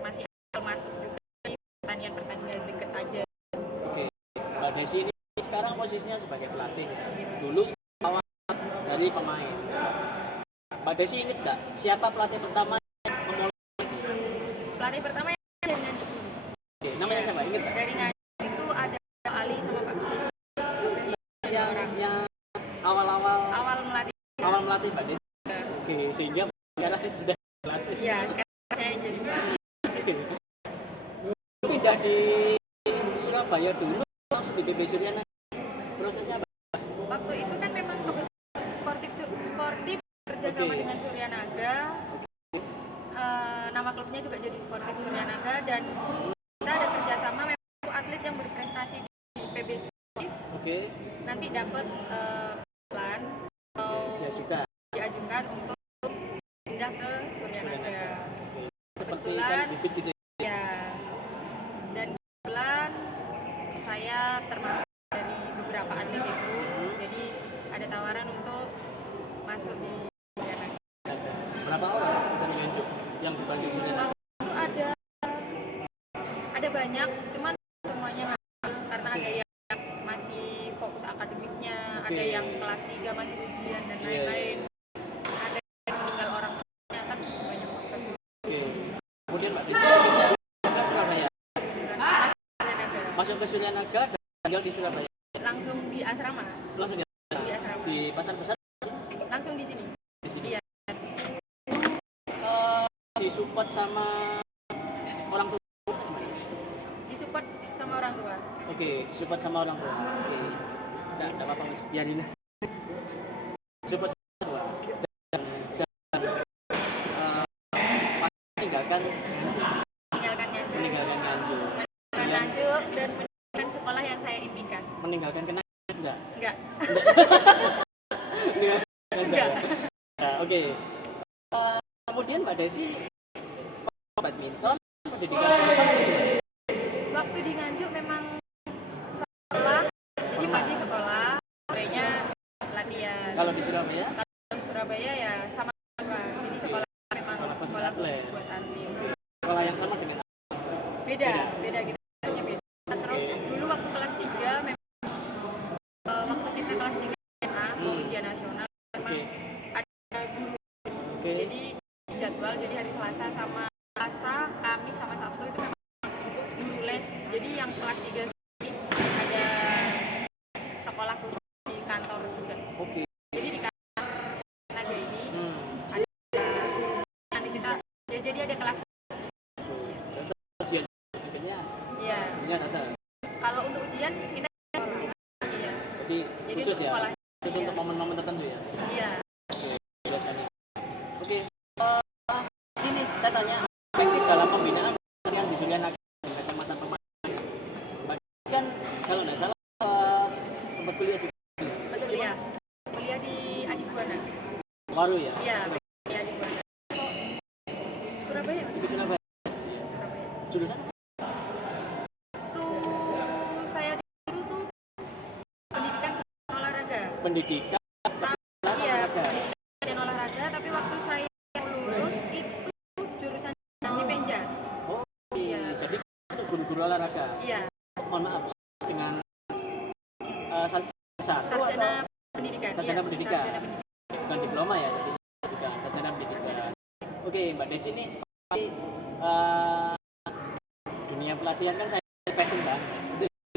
masih masuk juga di pertandingan deket aja. Oke. Mbak Desi ini sekarang posisinya sebagai pelatih ya. Dulu awal dari pemain. Mbak Desi inget nggak siapa pelatih pertama yang memulai sih? Pelatih pertama yang dari Nganjuk. Oke, namanya siapa? Inget nggak? Dari Nganjuk itu ada Ali sama Pak Sus. Yang awal-awal Awal melatih. melatih Mbak Desi. Oke, sehingga sekarang sudah pelatih. Iya, sekarang saya yang jadi pelatih. Oke. Pindah di Surabaya dulu langsung di PB Suryana. Prosesnya apa? Waktu itu kan memang sportif kerja sama Oke. dengan Suryanaga. Nama klubnya juga jadi Sportif Suryanaga dan kita ada kerjasama memang untuk atlet yang berprestasi di PB Sportif Oke. nanti dapat plan atau Ya juga. diajukan untuk pindah ke Suryanaga. Seperti Kebetulan. kan bibit gitu. Ya, dan kebetulan saya termasuk dari beberapa atlet itu, jadi ada tawaran untuk masuk di Suryanaga. Berapa orang kita menunjuk yang dipanggil Suryana? Waktu itu ada banyak, cuman semuanya nggak, karena ada yang masih fokus akademiknya, ada Oke. yang kelas 3 masih ujian dan Iya. lain-lain, ada yang meninggal orang tuanya, kan banyak faktor. Oke. Kemudian Mbak Desi akhirnya ke Surabaya. Suryanaga. Masuk ke Suryanaga dan tinggal di Surabaya. Langsung di asrama, Langsung di asrama, di pasar besar langsung di sini. di sini. Iya. Disupport sama orang tua. Disupport sama orang tua. Oke, disupport sama orang tua. Oke. Enggak apa-apa Mas, biarin. Support sama orang tua. Dan Meninggalkannya. meninggalkan Nganjuk. Meninggalkan Nganjuk dan meninggalkan sekolah yang saya impikan. Meninggalkan kenal enggak? Enggak. Enggak. Nah, oke. Kemudian Mbak Desi badminton, pendidikan formal atau gimana? Waktu di Nganjuk memang sekolah, jadi pagi sekolah, sorenya latihan. Kalau di Surabaya? Kalau di Surabaya ya sama, jadi sekolah memang Sekolah khusus sekolah atlet. khusus buat atlet. Sekolah yang sama dengan Beda gitu. Beda. Terus dulu waktu kelas 3 memang waktu kita kelas 3 SMA mau ujian nasional memang Oke. ada guru. Oke. Jadi jadwal jadi hari Selasa sama Selasa, Kamis sama Sabtu itu memang guru les. Jadi yang kelas 3 ada sekolah khusus di kantor juga. Oke. Jadi di kantor tenaga ini Hmm. ada guru. Nanti kita ya jadi ada kelas. Ujian sebenarnya Iya. punya data. Kalau untuk ujian kita iya. Jadi Jadi khusus untuk ya. sekolah. Khusus untuk momen-momen tertentu ya. Iya. Biasanya. Oke. Sini saya tanya perspektif dalam pembinaan kalian di Suryanaga dan kacamata pemain. Mbak kan kalau nggak salah sempat kuliah juga. Sempat kuliah di Adibuana. Baru ya. Iya, di Adibuana. Surabaya. Di Surabaya. Surabaya. Jurusan Tuh saya di situ tuh pendidikan olahraga. pendidikan. Iya, pendidikan olahraga. Tapi waktu saya lulus itu jurusan nanti penjas. Oh, Iya. jadi untuk guru-guru olahraga. Iya, Mohon maaf dengan sarjana satu sarjana atau pendidikan. sarjana Iya, pendidikan. sarjana pendidikan. Bukan diploma ya, jadi bukan sarjana pendidikan. Oke, Mbak Desi ini pasti dunia pelatihan kan saya passion banget.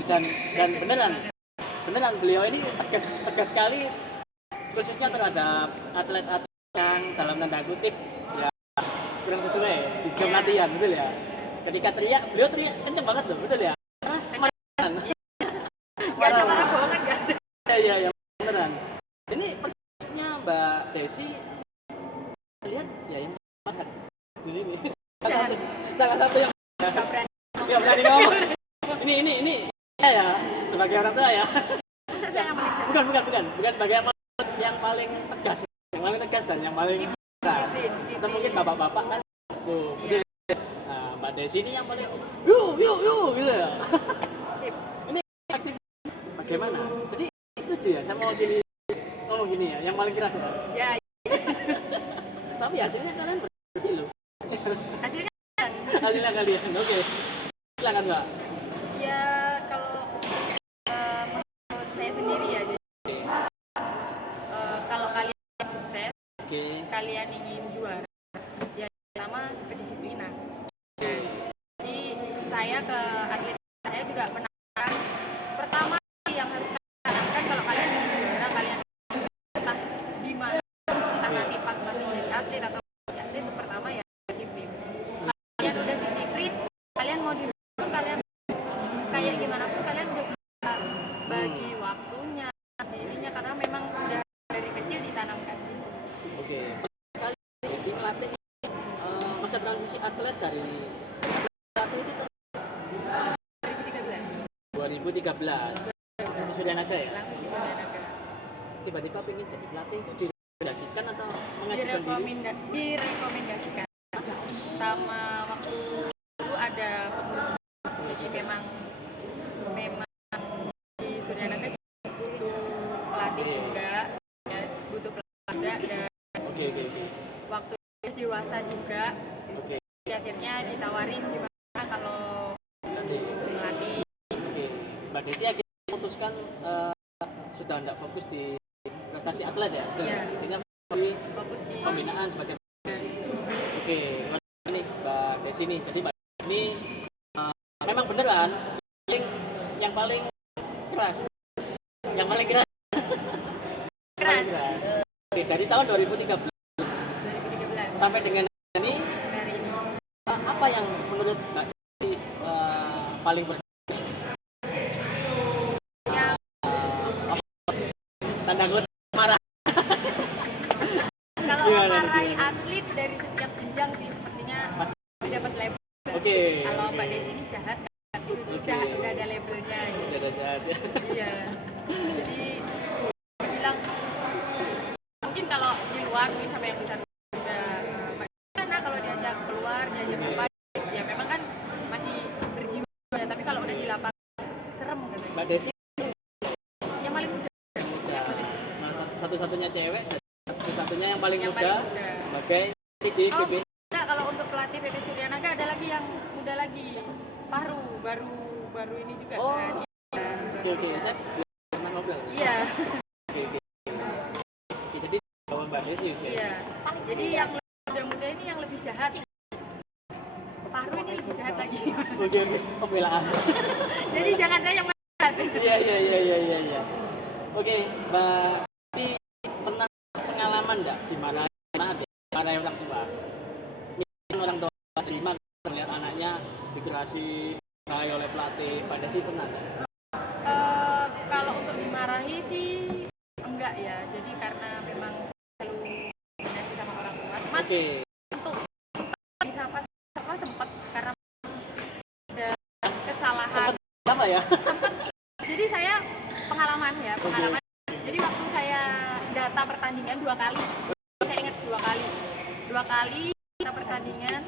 Dan beneran beliau ini tegas sekali khususnya terhadap atlet-atlet yang dalam tanda kutip ya kurang sesuai di jam latihan, betul ya. Ketika teriak, beliau teriak kenceng banget loh, betul ya. Karena kemarahan. Gak ada marah bohongan, gak ada. Iya. Desi lihat ya yang banget di sini. Jangan. Salah satu yang Nggak berani. nggak berani ngomong. Ini ya sebagai orang tua ya. Masa saya yang paling jahat? Bukan sebagai yang paling tegas, dan yang paling keras. Disiplin. Atau mungkin bapak-bapak kan, Iya. nah, Mbak Desi ini yang paling yuk gitu ya. Sip. Ini aktif bagaimana? Jadi setuju ya, saya mau ngomong gini ya, yang paling keras ya. Ya, Tapi hasilnya kalian berhasil loh. hasilnya Hasilnya kalian, oke. Silakan Mbak. ya kalau menurut saya sendiri ya, jadi kalau kalian sukses, Oke. kalian ingin juara, ya pertama kedisiplinan. Jadi saya ke atlet saya juga menanamkan pertama yang harus kalian tanamkan kalau kalian ingin juara, kalian entah di mana, entah nanti pas masih jadi atlet atau jadi atlet, itu pertama ya disiplin. Kalian udah disiplin, kalian mau di kalian kayak gimana pun kalian udah bisa bagi waktunya, dirinya, karena memang udah dari kecil ditanamkan. Oke. Kali Desi melatih masa transisi atlet dari atlet itu tahun 2013 2013 di Suryanaga ya. langsung di Suryanaga. Tiba-tiba pengen jadi pelatih itu direkomendasikan atau mengajukan diri? Direkomendasikan sama waktu dulu ada pengurus, jadi memang di Suryanaga butuh pelatih juga ya, butuh pelatih juga, dan Oke. waktu dewasa juga, Oke. jadi akhirnya ditawarin gimana kalau Pelatih. melatih. Oke. Mbak Desi akhirnya memutuskan sudah tidak fokus di prestasi atlet ya. Iya. Akhirnya di Fokus di pembinaan sebagai. Oke. Ini Mbak Desi nih. Jadi Mbak Desi ini memang beneran yang paling keras. Yang paling keras. keras Oke, dari tahun 2013 2013 sampai dengan ini hari ini. apa yang menurut Mbak Desi paling berkesan? Yang Tanda kutip marah. kalau Gimana nih, memarahi gimana? atlet dari setiap jenjang sih sepertinya Pasti. dapat label. Oke. Kalau Mbak Desi ini jahat kan, udah ada labelnya gitu. Udah ada jahat ya. Iya. Jadi bilang mungkin kalau di luar mungkin sampai yang besar juga karena kalau diajak keluar, diajak apa, ya memang kan masih berjiwa ya, tapi kalau udah di lapangan serem katanya. Mbak Desi Yang paling muda. satu-satunya cewek dan satu-satunya yang paling Yang muda paling muda. sebagai di Oh, PB. enggak, kalau untuk pelatih PP Suryanaga ada lagi yang muda lagi. Fahru baru ini juga Oh. kan. Oke, saya pernah ngobrol. Iya. Oke. Jadi bawa Mbak Desi ya. Iya. Jadi yang muda-muda ini yang lebih jahat. Fahru ini lebih jahat lagi. Oke, pembelaan. Jadi jangan saya yang jahat. Iya. Oke, Mbak Desi pernah pengalaman enggak di mana dimarahi orang tua? Misalnya orang tua terima melihat anaknya dikasih dimarahi oleh pelatih. Mbak Desi pernah enggak? Kalau untuk dimarahi sih enggak ya. Jadi karena memang selalu koordinasi sama orang tua. Cuman Oke. untuk disapa sempat karena ada kesalahan. Apa ya? Jadi saya pengalaman. Jadi waktu saya data pertandingan 2 kali, saya ingat 2 kali data pertandingan.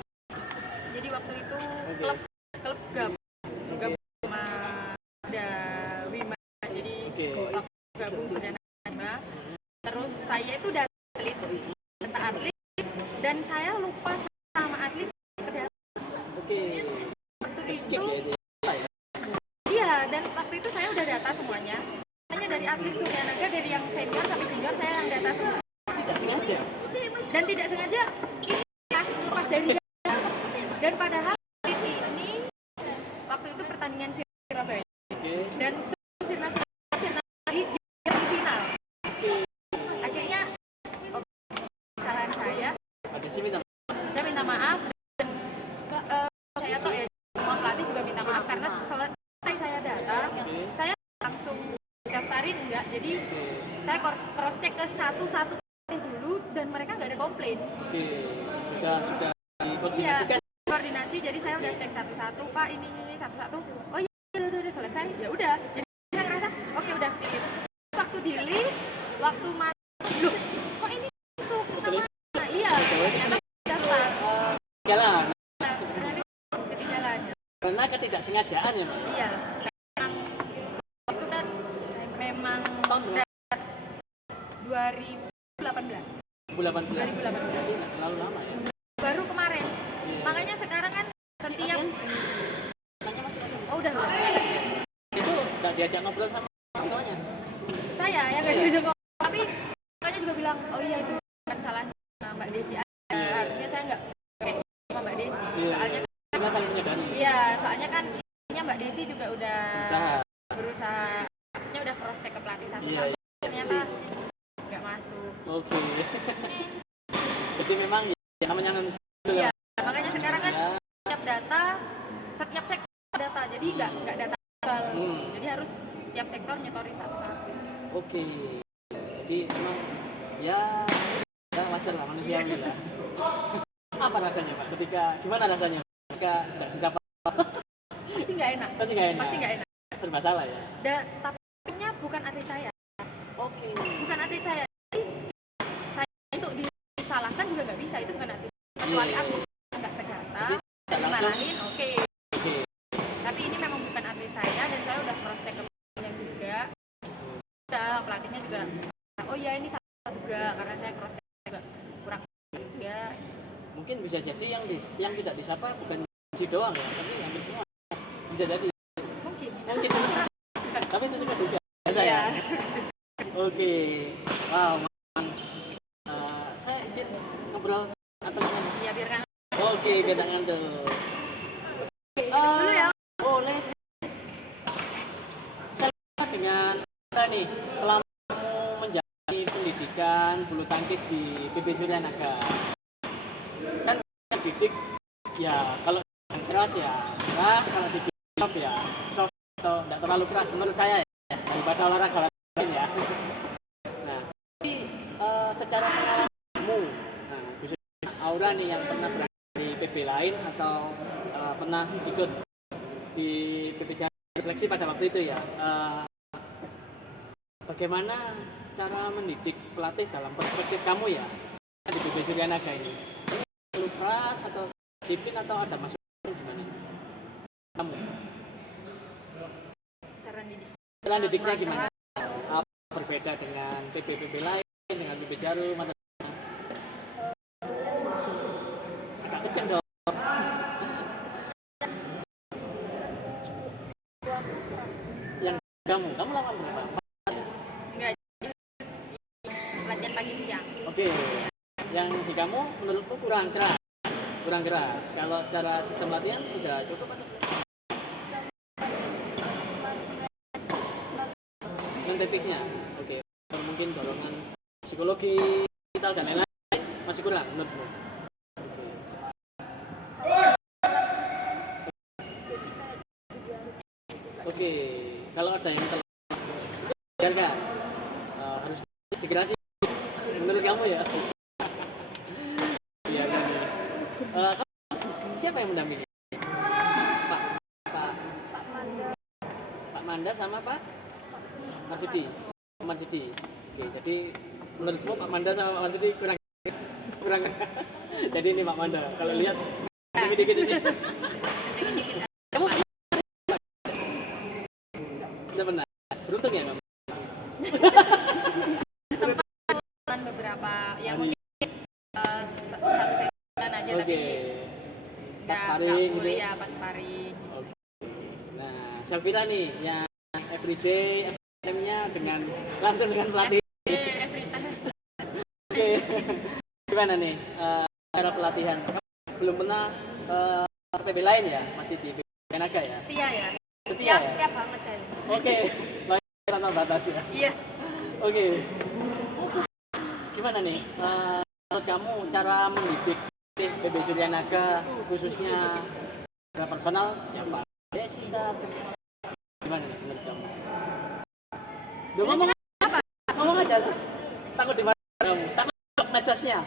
Jadi waktu itu klub gabung sama ada Wima. Jadi waktu gabung sudah Wima. Terus saya itu data atlet dan saya lupa sama atlet. Oke. Waktu Skip itu ya. iya, dan waktu itu saya udah data semuanya. Hanya dari atlet Suryanaga, dari yang senior sampai junior saya yang data semua. Tidak sengaja. Dan tidak sengaja ini lepas dari data. Dan padahal atlet ini waktu itu pertandingan Surabaya. Oke. Dan Sirnas lagi di final. Akhirnya kesalahan saya Desi minta minta maaf dan saya tahu ya semua pelatih juga minta maaf karena selesai saya data saya langsung daftarin enggak, jadi saya cross check ke satu-satu pelatih dulu dan mereka nggak ada komplain. Oke, sudah dikoordinasikan. Iya, koordinasi. Jadi saya udah cek satu-satu, Pak, ini satu-satu. Oh iya, udah selesai. Ya udah. Jadi saya ngerasa, oke udah. Gitu. Waktu di list, waktu masuk, loh, kok ini masuk? Nah, iya, ternyata daftar. Jalan. Nah, ternyata ketinggalan. Karena ketidaksengajaan ya, Mbak. Iya, memang itu kan memang Tahun berapa? 2018. 2018. Terlalu lama ya. Baru kemarin. Iya. Makanya sekarang kan setiap Tanya masih ada. oh udah Itu nggak diajak ngobrol sama orang tuanya. saya yang nggak diajak ngomong. Tapi makanya juga bilang, oh iya itu kan salahnya Mbak Desi aja. Iya. Harusnya saya nggak kayak sama Mbak Desi. Iya. Soalnya Karena saling menyadari. iya, soalnya kan Mbak Desi juga udah Usaha. berusaha, maksudnya udah cross check ke pelatih Iya. satu-satu. Ternyata nggak masuk. Oke. Jadi memang ya, namanya manusia. Iya, makanya sekarang kan Ya. setiap data, setiap sektor data, jadi nggak data tunggal. Jadi harus setiap sektor nyetorin satu-satu. Oke. Jadi memang ya wajar lah manusiawi lah. Apa rasanya Pak? Gimana rasanya ketika tidak disapa? Pasti nggak enak. Pasti nggak enak. Pasti nggak enak. Serba salah ya. Tapi bukan atlet saya. Oke. Bukan atlet saya. Jadi saya untuk disalahkan juga nggak bisa, itu bukan atlet. Kecuali Iya. atlet nggak berdata, Jadi tidak langsung. dimarahin, oke. Oke. Tapi ini memang bukan atlet saya dan saya udah cross check ke pelatihnya juga. Udah, pelatihnya juga. Oh iya ini salah juga karena saya cross check juga kurang juga. Mungkin bisa jadi yang tidak disapa bukan si doang ya, tapi hampir semua. Bisa jadi. Mungkin. Mungkin. Tapi itu suka duga. Biasa ya. Iya. Oke. Wow. Saya izin ngobrol atau gimana? Iya biar nggak Oke, kita ngantuk. dulu ya. Boleh. Saya dengan kita nih selama kamu menjalani pendidikan bulu tangkis di PB Surya Naga. Kan didik ya kalau yang keras ya keras, kalau didik soft ya soft atau tidak terlalu keras menurut saya ya daripada olahraga lain ya. Nah, jadi secara pengalamanmu, nah, khususnya Aura nih yang pernah berada di PB lain atau pernah ikut di PB Jakarta seleksi pada waktu itu ya, bagaimana cara mendidik pelatih dalam perspektif kamu ya di PB Surya Naga ini? Terlalu keras atau disiplin atau ada masukan gimana? Kamu cara didiknya gimana? Apa berbeda dengan PB lain, dengan PB Jarum atau agak kenceng dong? Yang kamu lawan berapa? Enggak, latihan pagi siang. Oke, yang di kamu menurutku kurang keras. Kalau secara sistem latihan udah cukup atau dan teknisnya? Oke, atau mungkin dorongan psikologi, mental dan lain-lain masih kurang menurutmu? Oke, kalau ada yang telat, wajar nggak? Harus integrasi menurut kamu ya? Biasa nih. Siapa yang mendampingi? Pak Manda sama Pak Marsudi. Oke, jadi menurutmu Pak Manda sama Pak Marsudi kurang. Jadi ini Pak Manda. Kalau lihat lebih dikit ini. Kamu tidak pernah. Beruntung ya, Mama. Sempat beberapa yang mungkin satu sebulan aja Oke. tapi Pas nggak sparring full, gitu. ya pas sparring. Oke. Nah, Syafira nih yang everyday nya dengan langsung dengan pelatih. Every time. Oke. Gimana nih cara pelatihan? Kamu belum pernah PB lain ya? Masih di PB Naga ya? Setia ya. Setia ya? Siap banget saya. Oke. Baik tanpa batas ya. Iya. Oke. Gimana nih menurut kamu cara mendidik PB Surya Naga khususnya secara personal siapa? Desita gimana nih menurut kamu? Ngomong aja. Takut dimarahin kamu. Takut matchasnya?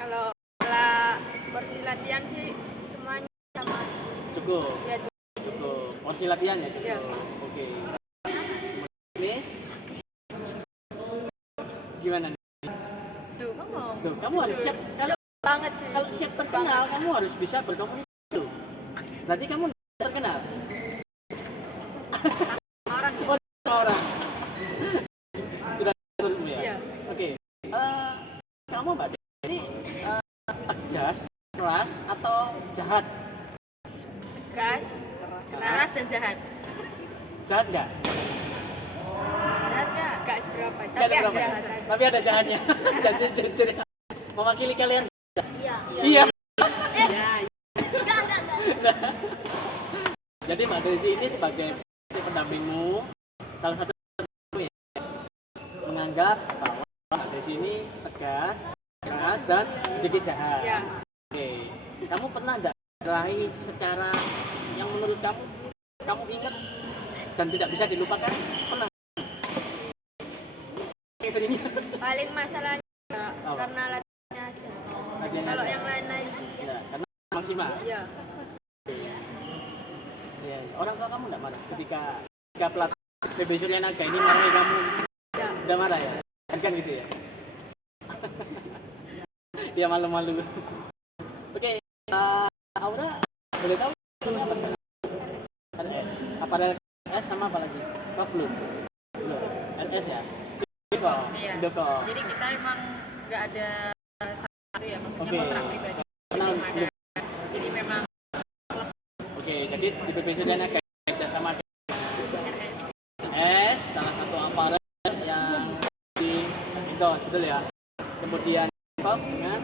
Kalau setelah porsi latihan sih semuanya sama. Cukup. Ya Cukup. Porsi latihan ya cukup. Iya. Oke. Miss, gimana nih? Tuh, ngomong. Tuh, kamu harus siap. banget sih. Kalau siap terkenal, kamu harus bisa berkomunikasi dulu. Berarti kamu terkenal. Orang ya. Oh, orang. Sudah menurutmu ya? Iya. Oke. Kamu Mbak ini tegas, keras atau jahat? Gas, Keras dan jahat. Jahat nggak? Jahat nggak? gak seberapa. Nggak ada berapa? ada. Tapi ada jahatnya. Jadi jujur ya. Mewakili kalian. Iya. Iya. Enggak. Jadi Mbak Desi ini sebagai pendampingmu, salah satu ya, menganggap bahwa Mbak Desi ini tegas, keras dan sedikit jahat. Iya. Oke. Kamu pernah nggak berahi secara yang menurut kamu ingat dan tidak bisa dilupakan? Pernah? Yang seringnya. Paling masalahnya Apa? karena latihannya aja. Latihan Kalau aja. yang lain-lain Ya, karena maksimal. ya Ya, orang tua kamu nggak marah ketika pelatih PB Surya Naga ini marahi kamu? ya. Nggak marah ya? Kan gitu ya? Dia malu-malu. Oke, Aura boleh tahu ini apa sekarang? RS. Apa RS sama apa lagi? Oh, belum. RS ya? Iya. Indoko. Jadi kita emang nggak ada satu ya, maksudnya Oke. kontrak pribadi. Kenal Belum ada. Jadi memang Oke, jadi di PB Surya Naga kerjasama RS. S, salah satu aparat yang di Indon, betul ya? Kemudian dengan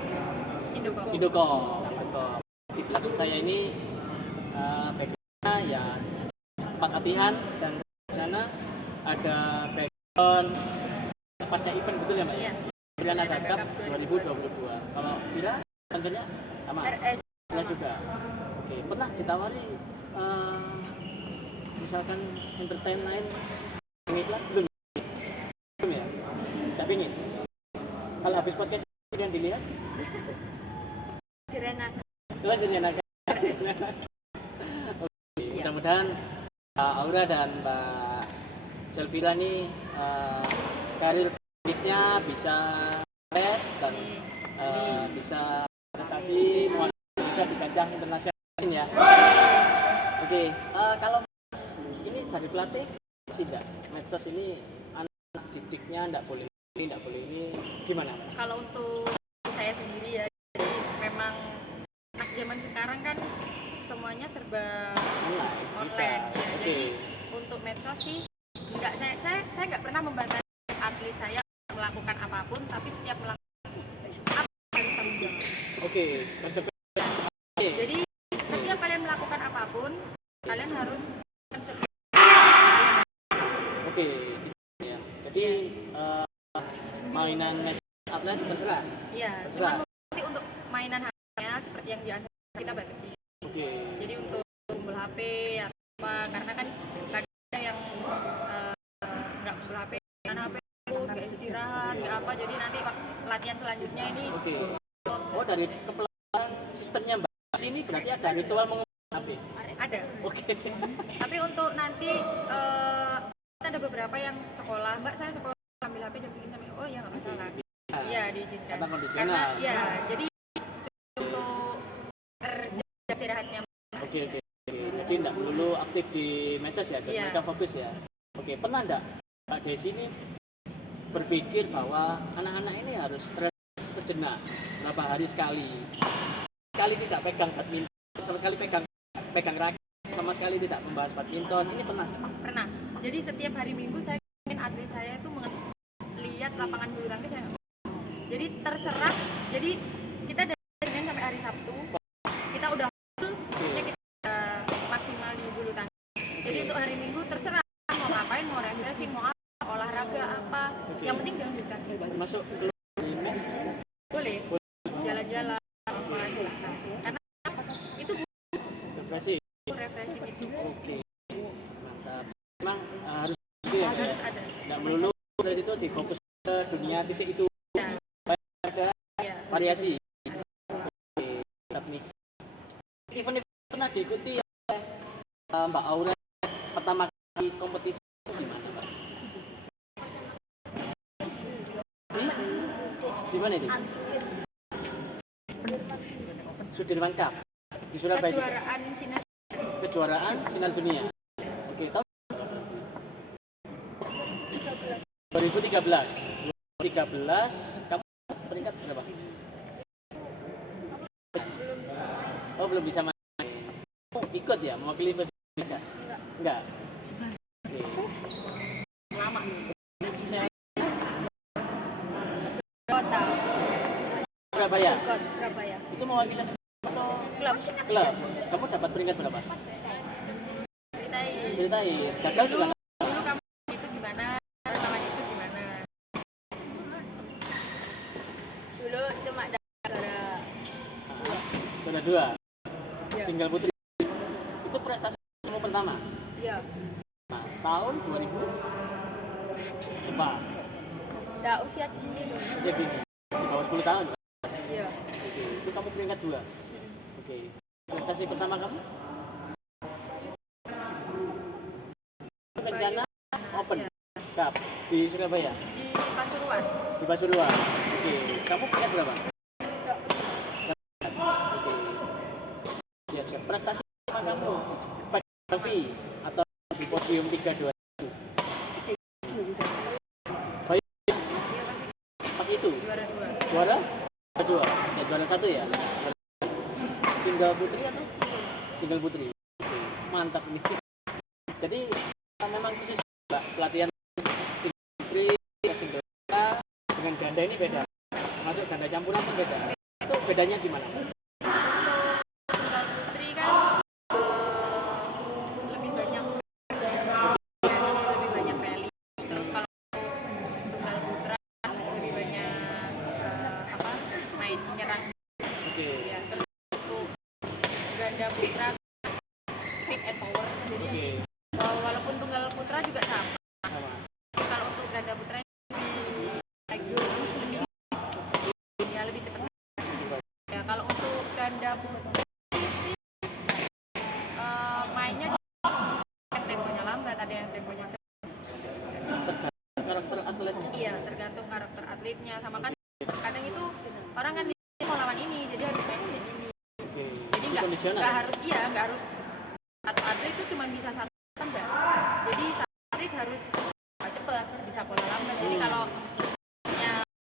Indoko. Indoko. Di belakang saya ini backgroundnya ya tempat latihan dan di sana ada background pasca event, betul ya Mbak? Iya. Surya Naga Cup 2022. Kalau Vira, sponsornya sama? RS Vira juga. Oke, pernah ditawari misalkan entertain lain iklan belum ya? Tapi ini kalau habis podcast yang dilihat Sirena. terus ini Naga. Oke, mudah-mudahan Aura dan Mbak Selvira ini karir bisnisnya bisa sukses dan bisa prestasi bisa di kancah internasional ya. Oke, kalau ini dari pelatih sih enggak medsos ini anak didiknya enggak boleh ini gimana? Kalau untuk saya sendiri ya, jadi memang anak zaman sekarang kan semuanya serba online ya. Oke. Jadi untuk medsos sih enggak, saya nggak pernah membatasi atlet saya melakukan apapun, tapi setiap melakukan apa harus tanggung jawab. Oke, konsekuensi. Oke. Jadi setiap kalian melakukan apapun, kalian harus konsekuensi kalian. Oke, gitu ya. Jadi mainan medsos atlet terserah. Iya, cuma nanti untuk mainan HP-nya seperti yang biasa kita batasi. Oke. Jadi untuk kumpul HP atau apa, karena kan kadang ada yang nggak kumpul HP, main HP terus nggak istirahat, nggak apa, jadi nanti latihan selanjutnya ini Oke. Oh, dari kepelatihan sistemnya Mbak sini berarti ada ritual mengumpulkan HP. ada. Oke. Tapi untuk nanti ada beberapa yang sekolah, Mbak saya sekolah ambil HP jam segini sampai, oh ya nggak masalah. Iya diizinkan. Karena kondisional. Karena ya, jadi untuk istirahatnya. Oke. Jadi enggak melulu aktif di medsos ya, dan Iya. mereka fokus ya. Oke, pernah enggak Mbak Desi ini berpikir bahwa anak-anak ini harus rest sejenak, berapa hari sekali tidak pegang badminton, sama sekali pegang raket, sama sekali tidak membahas badminton, ini pernah? Pernah. Jadi setiap hari Minggu saya ingin atlet saya itu lihat lapangan bulu tangkis saya nggak. Jadi terserah. Jadi kita dari Senin sampai hari Sabtu kita udah full, kita maksimal di bulu tangkis. Jadi untuk hari Minggu terserah mau ngapain, mau refreshing, mau apa, olahraga apa. Yang penting jangan dicari. Masuk keluar dari mes Boleh. Jalan-jalan apa silakan. Karena itu refreshing. refreshing itu Oke, mantap. Memang harus gitu ya, harus ada. nggak melulu atlet itu difokus ke dunia titik itu. Ya. Ada Ya. variasi. Oke, mantap nih. Event pernah diikuti oleh Mbak Aura pertama kali kompetisi gimana, Mbak? Di mana itu? Sudirman Cup di Surabaya. Kejuaraan sinar Kejuaraan sinar dunia. Oke, tahun 2013. 2013 kamu peringkat berapa? Oh, belum bisa main. Oh, ikut ya mewakili Indonesia? Enggak. Oke. lama. Saya Kota Surabaya. Surabaya. Itu mewakili atau Klub. klub. Kamu dapat peringkat berapa? Ceritain. Ceritain. Gagal juga nggak? Dulu kamu itu gimana? Pertama itu gimana? Dulu cuma gara-gara Sudah dua. Iya. Single putri. Itu prestasi kamu pertama. ya Nah, tahun 2000 apa? udah usia dini loh. Usia gini. Di bawah 10 tahun. Iya. Oke, itu kamu peringkat 2. Oke. Prestasi pertama kamu? Kencana Open Cup di Surabaya, Di Pasuruan. di Pasuruan. Oke, kamu peringkat berapa? Oke. Siap, siap. Prestasi pertama kamu pada trophy atau di podium 321? Baik, pas itu Juara 2. juara kedua, ya juara 1 ya. Single putri atau single putri? Oke, mantap nih. Jadi memang khusus Mbak, pelatihan single putri, single putra dengan ganda ini beda. Masuk ganda campuran pun beda. Itu bedanya gimana? Untuk tunggal putri kan lebih banyak ya, jadi lebih banyak rally. Terus kalau untuk tunggal putra lebih banyak apa main nyerang Oke. ya. Terus untuk ganda putra speed and power. Jadi Oke. walaupun tunggal putra juga sama. Sama. Kalau untuk ganda putra lagi lebih ya lebih cepat. Ya kalau untuk ganda putri sih mainnya yang temponya lambat, ada yang temponya cepat. Tergantung karakter atletnya. Iya, tergantung karakter atletnya. Sama kan kadang itu orang kan mau lawan ini, jadi harus main ini. Oke. Jadi Itu nggak kondisional. harus nggak harus satu atlet itu cuma bisa satu enggak. Jadi satu atlet harus cepat, bisa bola lambat. Jadi kalau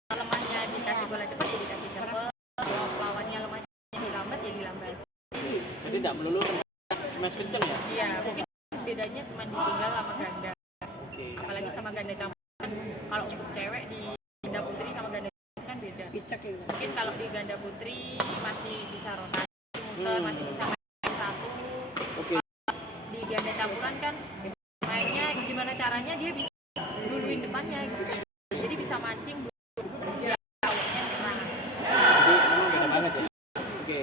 lemahnya dikasih bola cepat ya dikasih cepat. Kalau lawannya lemahnya dilambat ya dilambat. Jadi tidak melulu smash kenceng ya. Iya, mungkin bedanya cuma di tunggal sama ganda. Oke. Apalagi sama ganda campuran. Kalau untuk cewek di ganda putri sama ganda campuran kan beda. Mungkin kalau di ganda putri masih bisa rotasi, muter, masih bisa main satu. Oke. Di ganda campuran kan mainnya gimana caranya dia bisa duluin depannya gitu. Jadi bisa mancing dia awalnya nyerang. Jadi memang beda banget ya. Oke.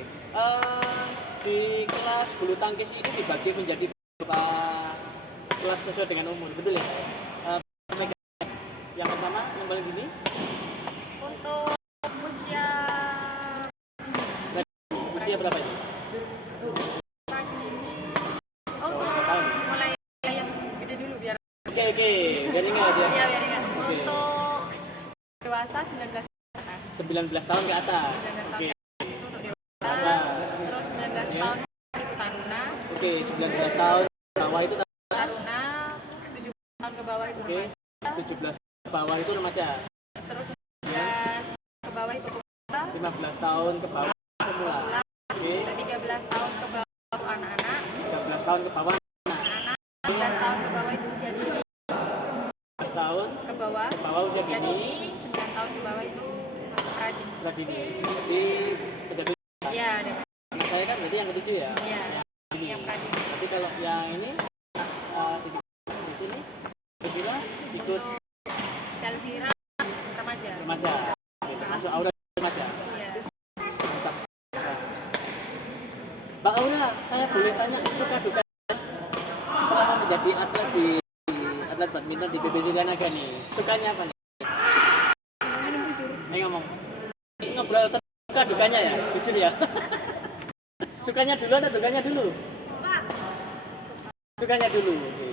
Di kelas bulu tangkis ini dibagi menjadi beberapa kelas sesuai dengan umur, betul ya? Yang pertama yang paling gini, Untuk usia usia berapa ini? pagi ini untuk Tahun. mulai yang gede dulu biar Oke, biar ingat ya. iya biar ingat. Oke. Untuk dewasa 19 ke atas. 19 tahun ke atas. 19 tahun Oke. ke atas itu untuk dewasa. Dewasa. Terus 19 Iya. tahun itu taruna. Oke, 19 tahun ke bawah itu Taruna 17 tahun ke bawah itu oke. remaja. 17 ke bawah itu remaja. Terus 15 ke bawah itu pemuda. 15 tahun ke bawah pemula. Oke. 13 tahun ke bawah itu anak-anak. 13 tahun ke bawah Anak 15 tahun ke bawah itu usia dini. 15 tahun Ke bawah ke bawah usia usia dini. dini. 9 tahun ke bawah itu pradini. Pradini. Jadi jadi Iya, ada. anak saya kan berarti yang ketujuh ya. Iya. Ini. Yang pradini. Tapi kalau yang ini di sini juga ikut Selvira remaja. remaja. Oke, termasuk Aura remaja. Iya. Mantap. Mbak Aura, saya boleh tanya suka duka selama menjadi atlet di atlet badminton di PB Suryanaga nih, sukanya apa nih? ngobrol tentang dukanya ya, jujur ya. Sukanya dulu atau dukanya dulu? Dukanya dulu. Oke.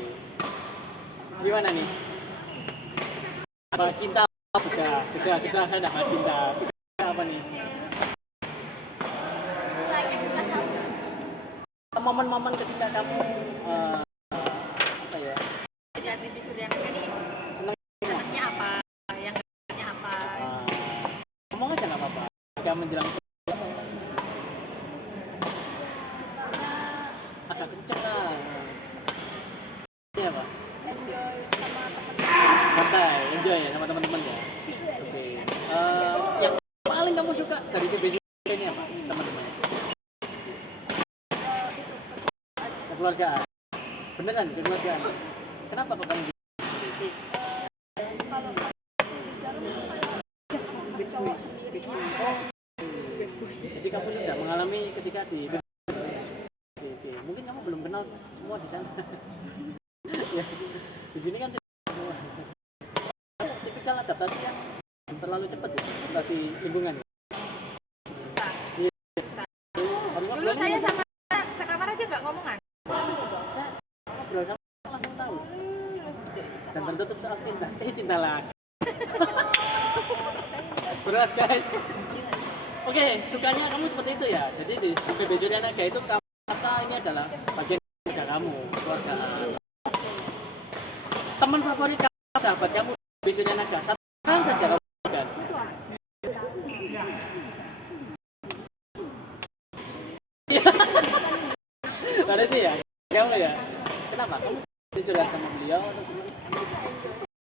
Gimana nih? Bahas cinta sudah saya udah bahas cinta. Suka apa nih? Momen-momen ketika kamu apa ya? Jadi di Suryanaga ini Senang senangnya apa, yang enggaknya apa. ngomong aja nggak apa-apa. Jika menjelang agak kenceng lah. Ini apa? Santai, enjoy ya sama teman-teman ya. Oke. Yang paling kamu suka dari PBJ ini apa? Teman-teman. Kekeluargaan. Beneran kekeluargaan. Kenapa kok kamu gitu? Jadi kamu sudah mengalami ketika di Oke. Mungkin kamu belum kenal semua di sana. Ya, di sini kan semua. Tipikal adaptasi yang terlalu cepat ya, adaptasi lingkungan. Susah. Iya. Susah. Dulu Dulu saya sama sekamar aja nggak ngomongan. saya ngobrol sama langsung tahu. Dan tertutup soal cinta. Cinta lagi. Berat guys. Oke, sukanya kamu seperti itu ya. Jadi di PB Suryanaga itu kamu rasa ini adalah bagian keluarga kamu, keluargaan. Teman favorit kamu, sahabat kamu di PB Suryanaga, satu orang saja kamu kan? Ada sih ya, kamu ya. Kenapa? Kamu curhat sama beliau atau gimana?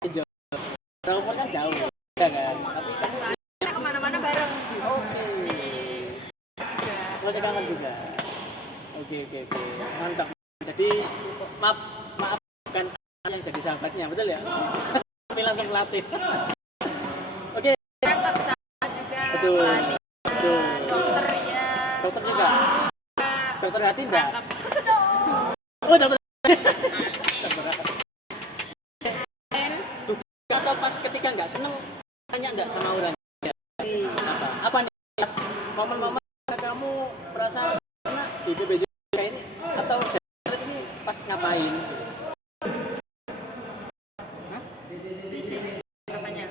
Jauh. Walaupun kan jauh, ya kan. Tapi kamu Kita kemana-mana bareng. oke. Masih kangen juga. Oke. Mantap. Jadi maaf bukan yang jadi sahabatnya, betul ya? Tapi langsung pelatih. Oke. Berangkat sama juga. Betul. Pelatih, Betul. dokter ya. Dokter juga. Dokter hati enggak? Berangkat. Oh, dokter. Atau pas ketika nggak seneng tanya nggak sama orang apa nih pas momen-momen kamu merasa karena di PBJ ini atau dari ini pas ngapain? Apanya?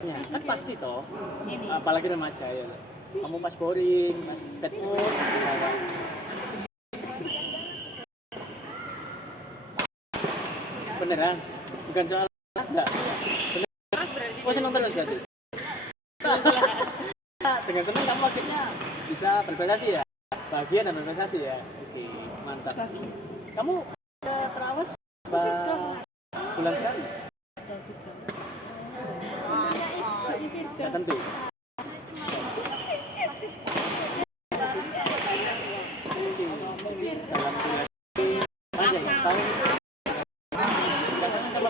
Ya, kan pasti toh. Ini. Apalagi remaja ya. Kamu pas boring, pas bad mood, misalnya. Beneran? Bukan soal enggak. Terus berarti Oh, senang terus berarti. Dengan senang kamu akhirnya bisa berprestasi ya, bahagia dan berprestasi ya. Oke, mantap. Kamu ke Trawas berapa bulan sekali? Nggak tentu. Oke, dalam bulan panjang ya, setahun. Katanya coba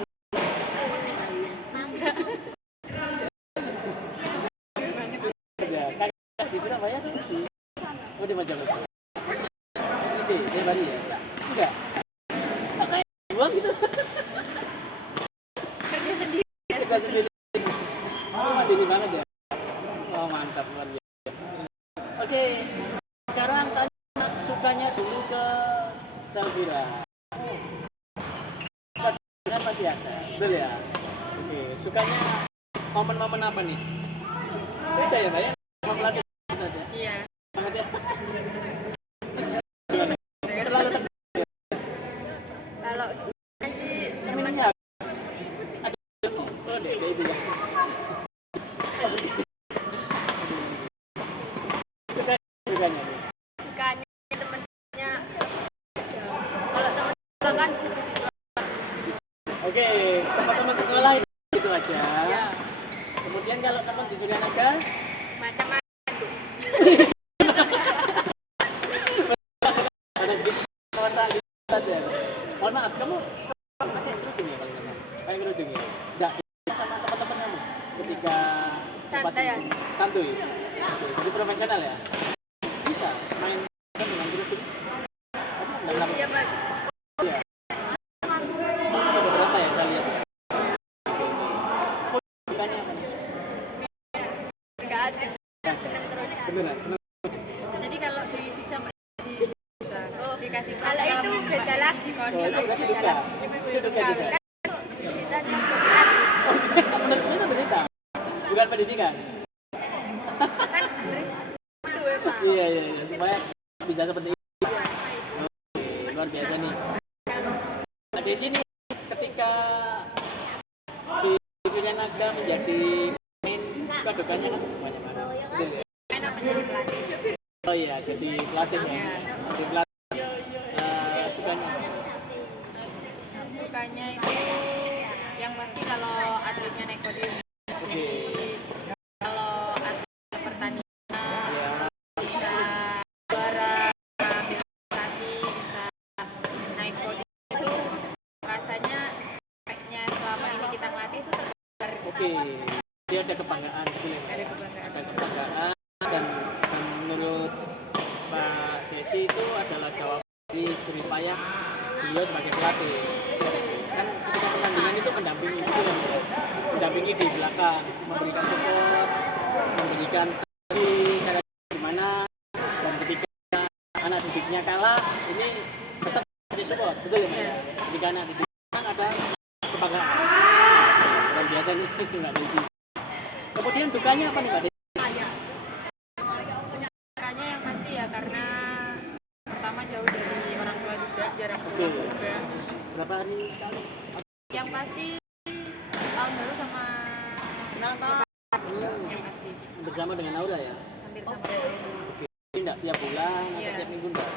ya, kakak di Surabaya tuh oh di Majalengka. Di Bali ya? Enggak. Makanya buang gitu. kerja sendiri. Kita sendiri. Oh, mandiri banget ya. Oh, mantap luar biasa. Oke, sekarang tanya sukanya dulu ke Sabira. Kan pasti ada, betul ya? Oke, sukanya momen-momen apa nih? Beda ya, Mbak ya? Momen lagi saja. Iya. Banget ya. Terlalu tegang. Kalau sih Terminalnya ada. Oh, deh, itu ya. Sukanya nih. sukanya temennya kalau temen sekolah kan gitu Oke, teman-teman sekolah itu aja. ya Kemudian kalau teman di Suryanaga, macam-macam ada sedikit kata lihat ya. Mohon maaf, kamu sekolah pakai kerudung ya kalau nggak salah? Pakai kerudung ya? Enggak, sama teman-teman kamu ketika pas Santai ya? santuy. Oke, jadi profesional ya? Bisa main dengan kerudung? Kamu nggak kenapa? ya Pak. Iya. Ada beberapa ya saya lihat. Oh, bukannya apa nih? Nggak ada seneng juga juga. Berita di berita Menurutmu itu berita, bukan pendidikan. kan beris itu ya Pak. Iya iya iya, supaya bisa seperti itu. Oke, luar biasa nih. Nah, di sini ketika di Suryanaga menjadi main suka dukanya kan banyak banget. Betul ya? Enak menjadi pelatih. Oh iya, jadi pelatih ya. Jadi pelatih sukanya. Sukanya itu yang pasti kalau atletnya naik podium. Oke. Kalau atlet pertandingan Ya, bisa juara, ambil prestasi, bisa naik podium itu rasanya kayaknya selama ini kita ngelatih itu terbayar. oke. Dia ada kebanggaan gitu ya. Ada kebanggaan. Ada kebanggaan dan menurut Mbak Desi itu adalah jawaban dari jerih payah beliau sebagai pelatih. Kan ketika pertandingan itu mendampingi gitu ya, Mbak. Mendampingi di belakang, memberikan support, memberikan strategi cara gimana, dan ketika anak didiknya kalah ini tetap kasih support, betul ya Mbak? Ketika anak didik kan ada kebanggaan. Luar biasa nih Mbak Desi. Kemudian dukanya apa nih Mbak Desi? Makanya yang pasti ya karena pertama jauh dari orang tua juga, jarang Oke. pulang juga. Berapa hari sekali? Yang pasti tahun baru sama Natal yang pasti Bersama dengan Aura ya? hampir sama. Oke. Jadi enggak tiap bulan atau Iya. tiap minggu enggak?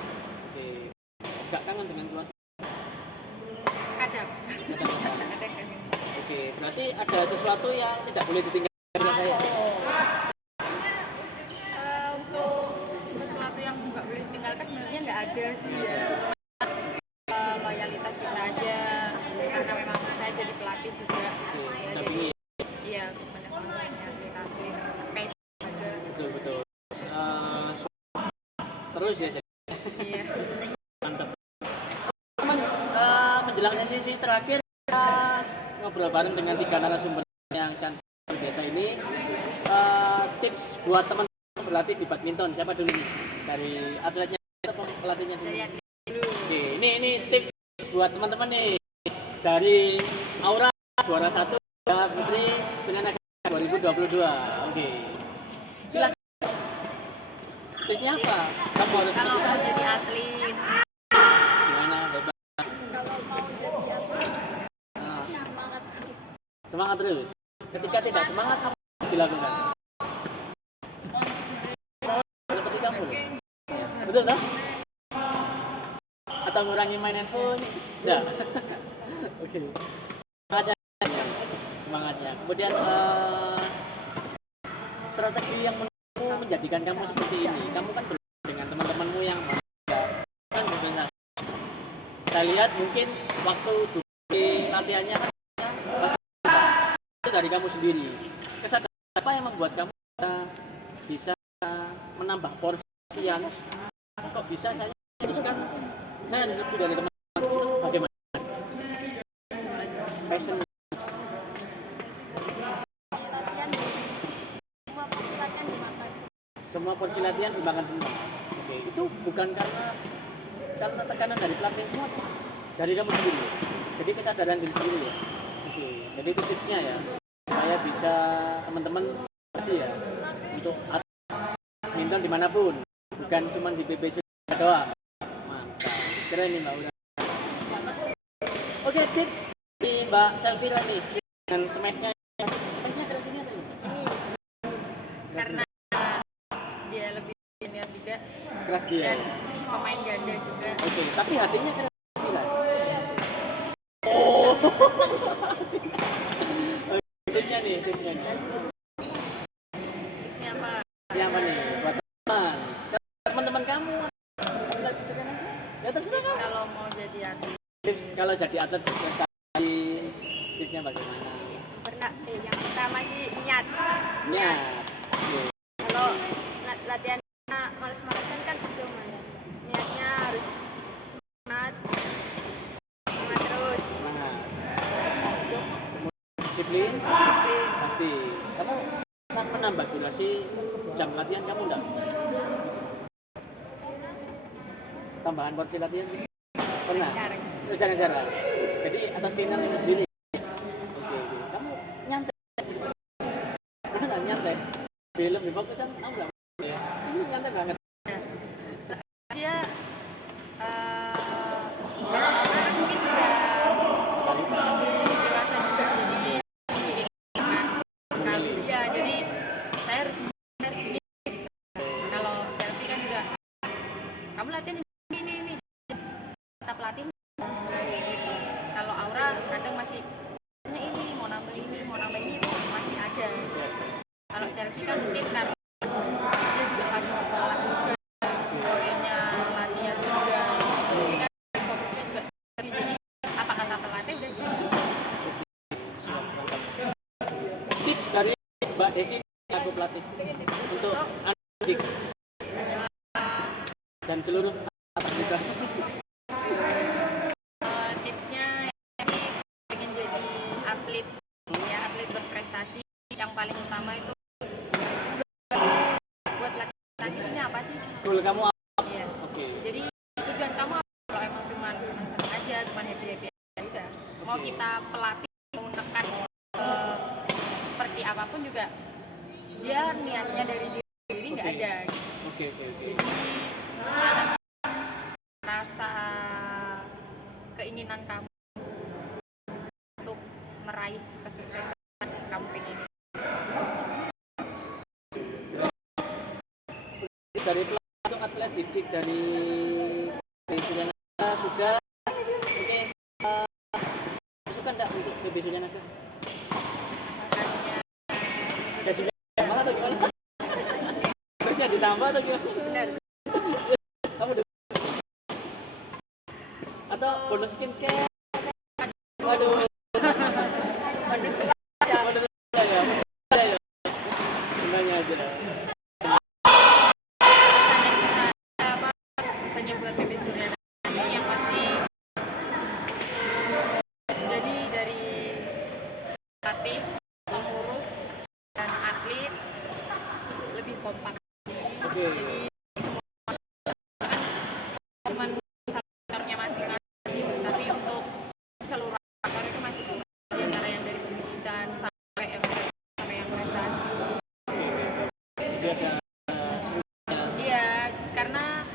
Oke. Enggak kangen dengan keluarga? Kadang. Kadang-kadang. Oke, berarti ada sesuatu yang tidak boleh ditinggalkan oleh saya. Untuk sesuatu yang nggak boleh ditinggalkan sebenarnya nggak ada sih ya. Cuma loyalitas kita aja karena memang saya jadi pelatih juga. Oke, Ya, jadi dampingi. iya benar-benar atlet-atlet passion aja. Betul betul. Terus ya jadi Iya. mantap. Teman, menjelang sesi terakhir kita ngobrol bareng dengan 3 narasumber yang cantik luar biasa ini. Tips buat teman-teman berlatih di badminton siapa dulu nih? Dari atletnya atau pelatihnya dulu? Dari atlet dulu. Oke, ini tips buat teman-teman nih. Dari Aura juara 1 Putri Suryanaga 2022. Oke. Silakan. Tipsnya apa? Kamu harus Kalau seperti mau saya. jadi atlet Gimana? Hebat. Kalau mau jadi atlet Nah, semangat terus. semangat terus. Ketika tidak semangat apa yang dilakukan? Seperti kamu. Ya, betul toh? Atau ngurangi main handphone? Enggak. Oke. Semangatnya. Semangatnya. Kemudian strategi yang menurutmu menjadikan kamu seperti ini. Kamu kan berbeda dengan teman-temanmu yang kan berbeda. Saya lihat mungkin waktu di latihannya kan itu dari kamu sendiri. Kesadaran apa yang membuat kamu bisa menambah porsi sekian? Kok bisa saya teruskan saya lebih dari teman-teman itu bagaimana? Passion. Latihan semua porsi latihan dimakan semua. Semua porsi latihan dimakan semua. Oke, itu bukan karena tekanan dari pelatih semua, dari kamu sendiri. Jadi kesadaran diri sendiri ya. Oke, jadi itu tipsnya ya. Supaya bisa teman-teman bersih ya untuk badminton dimanapun, bukan cuma di PP Suryanaga doang. Mantap, keren nih Mbak Ura. Oke, tips di Mbak Selvira nih dengan smashnya ke sini atau ini? karena dia lebih senior juga Keras dia. dan pemain ganda juga. Oke, tapi hatinya keras Selvira. Oh. Tipsnya nih. Tipsnya apa? Ini apa nih buat teman-teman kamu? Ya terserah kamu. Kalau mau jadi atlet Tips kalau jadi atlet berprestasi, tipsnya bagaimana? Yang pertama sih niat. Niat. Oke. Kalau latihannya males-malesan kan itu niatnya harus semangat terus. Semangat. Disiplin. Disiplin. Pasti. Kamu pernah menambah durasi jam latihan kamu enggak? Tambahan porsi latihan? Pernah? jarang. Jarang-jarang. Jadi atas keinginan kamu sendiri. Oke. Kamu nyantai. Beneran nyantai. Lebih fokusan kamu nggak? Ya. Ini nyantai banget. Dia kalau orang mungkin udah lebih dewasa juga, jadi kalau ya jadi saya harus begini. Kalau selfie kan juga kamu latihan ini tetap latih gitu. Kalau aura kadang masih ini mau nambah ini itu masih ada. Kalau selfie kan mungkin karena dia juga lagi sekolah juga, sorenya latihan juga, jadi kan fokusnya juga jadi apa kata pelatih udah jadi. Tips dari Mbak Desi aku pelatih untuk adik dan seluruh anak juga. Tipsnya ini pengen jadi atlet ya, atlet berprestasi, yang paling utama itu buat laki-laki sini apa sih? Goal kamu apa? Iya. Oke. Jadi tujuan kamu apa? Kalau emang cuma senang-senang aja, cuma happy-happy aja udah. Mau kita pelatih, mau nekan seperti apapun juga, dia niatnya dari diri sendiri nggak ada. Oke. Jadi tanamkan rasa keinginan kamu untuk meraih kesuksesan kamu pengen. Dari pelatih untuk atlet didik dari Suryanaga sudah mungkin suka enggak untuk PB Suryanaga? Ya sudah tambah atau gimana? Terusnya ditambah atau gimana? Benar. Kamu udah atau bonus skincare? Waduh. Bonus aja. Bonus aja. Ya. Semuanya aja. Pesannya buat PB Suryanaga yang pasti, jadi dari pelatih, pengurus, dan atlet lebih kompak. Oke. Jadi semua kan cuma satu sektornya masing-masing, tapi untuk seluruh aktor itu masih kurang. Di antara yang dari pendidikan sampai yang prestasi. Jadi ada Iya, karena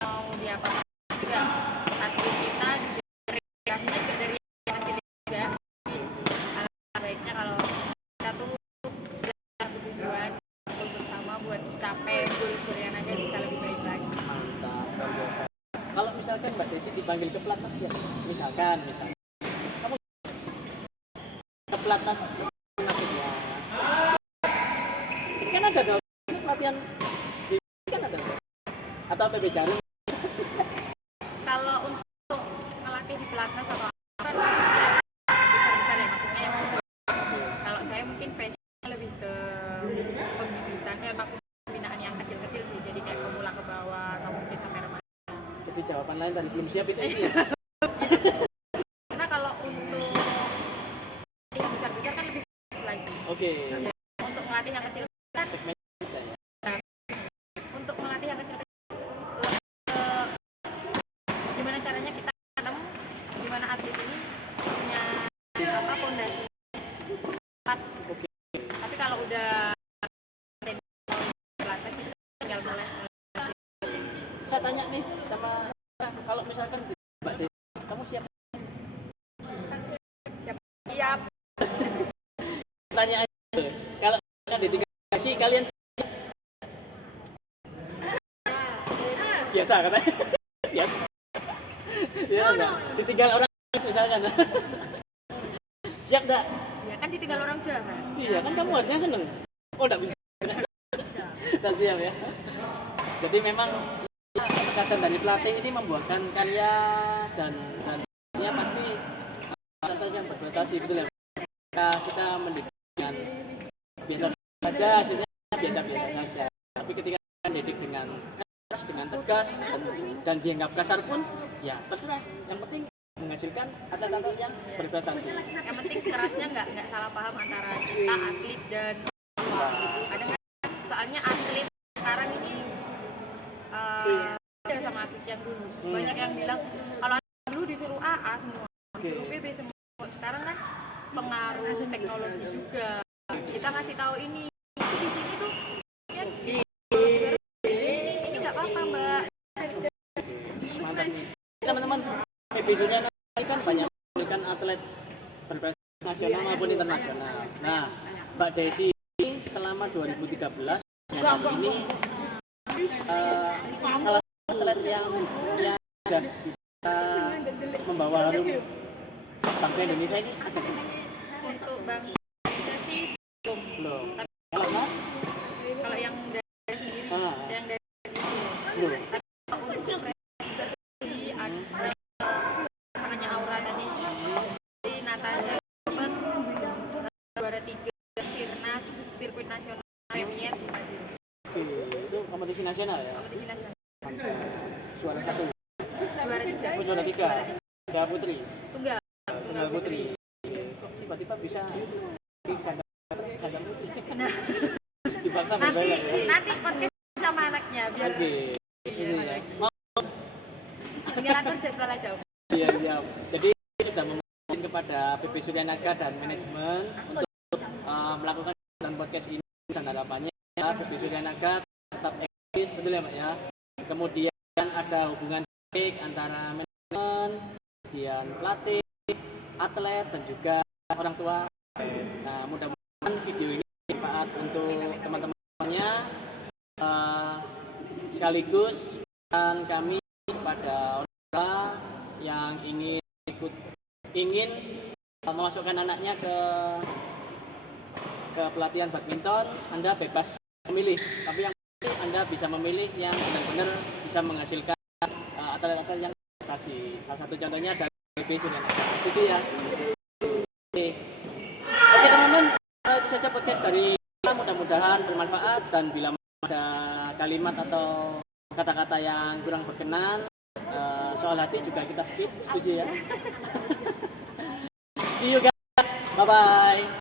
mau diapa juga atlet kita juga rekreasinya juga dari yang kecil juga. Alangkah baiknya kalau kita tuh belajar tujuan kumpul bersama buat capai goal Suryanaga bisa lebih baik lagi. mantap, luar biasa. Kalau misalkan Mbak Desi dipanggil ke pelatnas ya, misalkan kamu ke pelatnas maksudnya kan ada dong ini pelatihan di kan ada dong. Atau PB Jarum Kalau untuk melatih di pelatnas atau apa kan yang besar-besar ya, maksudnya yang sedang. Kalau saya mungkin passionnya lebih ke pembibitan, maksudnya pembinaan yang kecil-kecil sih, jadi kayak pemula ke bawah atau mungkin sampai remaja. jadi jawaban lain tadi belum siap itu ini ya. Karena kalau untuk yang besar-besar kan lebih lagi. Oke. Untuk melatih yang kecil kan, Segmen kita ya. untuk melatih yang kecil gimana caranya kita tanam, gimana atlet ini punya apa fondasi kuat. Oke. Tapi kalau udah pelatih kita tinggal mulai. Saya tanya nih sama kalau misalkan Mbak Desi kamu siap? Siap. Tanya aja. Kalau kan dedikasi kalian biasa katanya. Biasa. Ya enggak. Ditinggal orang misalkan. Siap enggak? Ya kan ditinggal orang Jawa. Iya kan kamu harusnya seneng. Oh enggak bisa. Bisa. Enggak siap ya. Jadi memang ketegasan dari pelatih ini membuahkan karya dan ya pasti atas yang berprestasi betul ya. Kita mendidik dengan biasa saja hasilnya biasa-biasa saja. Tapi ketika mendidik dengan keras, dengan tegas dan dianggap kasar pun ya terserah. Yang penting menghasilkan atlet-atlet yang berprestasi. Yang penting kerasnya nggak salah paham antara kita atlet dan ada nggak, soalnya atlet sekarang ini beda sama atlet yang dulu. Banyak yang bilang kalau dulu disuruh AA semua, disuruh B kalau sekarang kan pengaruh teknologi juga. Kita ngasih tahu ini di sini tuh ya ini nggak apa-apa mbak. Mantap nih. Teman-teman, PB Suryana kan banyak memberikan atlet berprestasi nasional maupun internasional. Nah, Mbak Desi selama 2013 ini salah satu atlet yang sudah bisa membawa harum bangsa Indonesia ini ada nggak? Untuk bangsa Indonesia sih Belum. Kalau Mas? kalau yang dari sendiri, yang dari Belum. untuk prestasi ada pasangannya Aura tadi di Natasha dapat juara 3 Sirnas sirkuit nasional Premier Oke, itu kompetisi nasional ya? kompetisi nasional Juara 1. juara 3 Oh, juara 3. Ganda putri. tunggal Tunggal putri. Tiba-tiba bisa di ganda putri. nah Dipaksa nanti berbayar ya? nanti podcast sama anaknya biar Oke. Ini ya. tinggal atur jadwal aja Om. Iya, siap. Jadi sudah meminta kepada PP Suryanaga dan manajemen untuk melakukan podcast ini dan harapannya PP Suryanaga tetap eksis, betul ya Mbak ya. Kemudian ada hubungan baik antara manajemen, kemudian pelatih, atlet dan juga orang tua. Nah, mudah-mudahan video ini bermanfaat untuk teman-temannya. Sekaligus dan kami kepada orang tua yang ingin memasukkan anaknya ke pelatihan badminton, Anda bebas memilih, tapi yang penting Anda bisa memilih yang benar-benar bisa menghasilkan atlet-atlet yang prestasi. Salah satu contohnya dari PB Suryanaga. Setuju ya? Oke, teman-teman, itu saja podcast dari kita. Mudah-mudahan bermanfaat, dan bila ada kalimat atau kata-kata yang kurang berkenan, soal hati juga kita skip. Setuju ya? See you guys, bye-bye.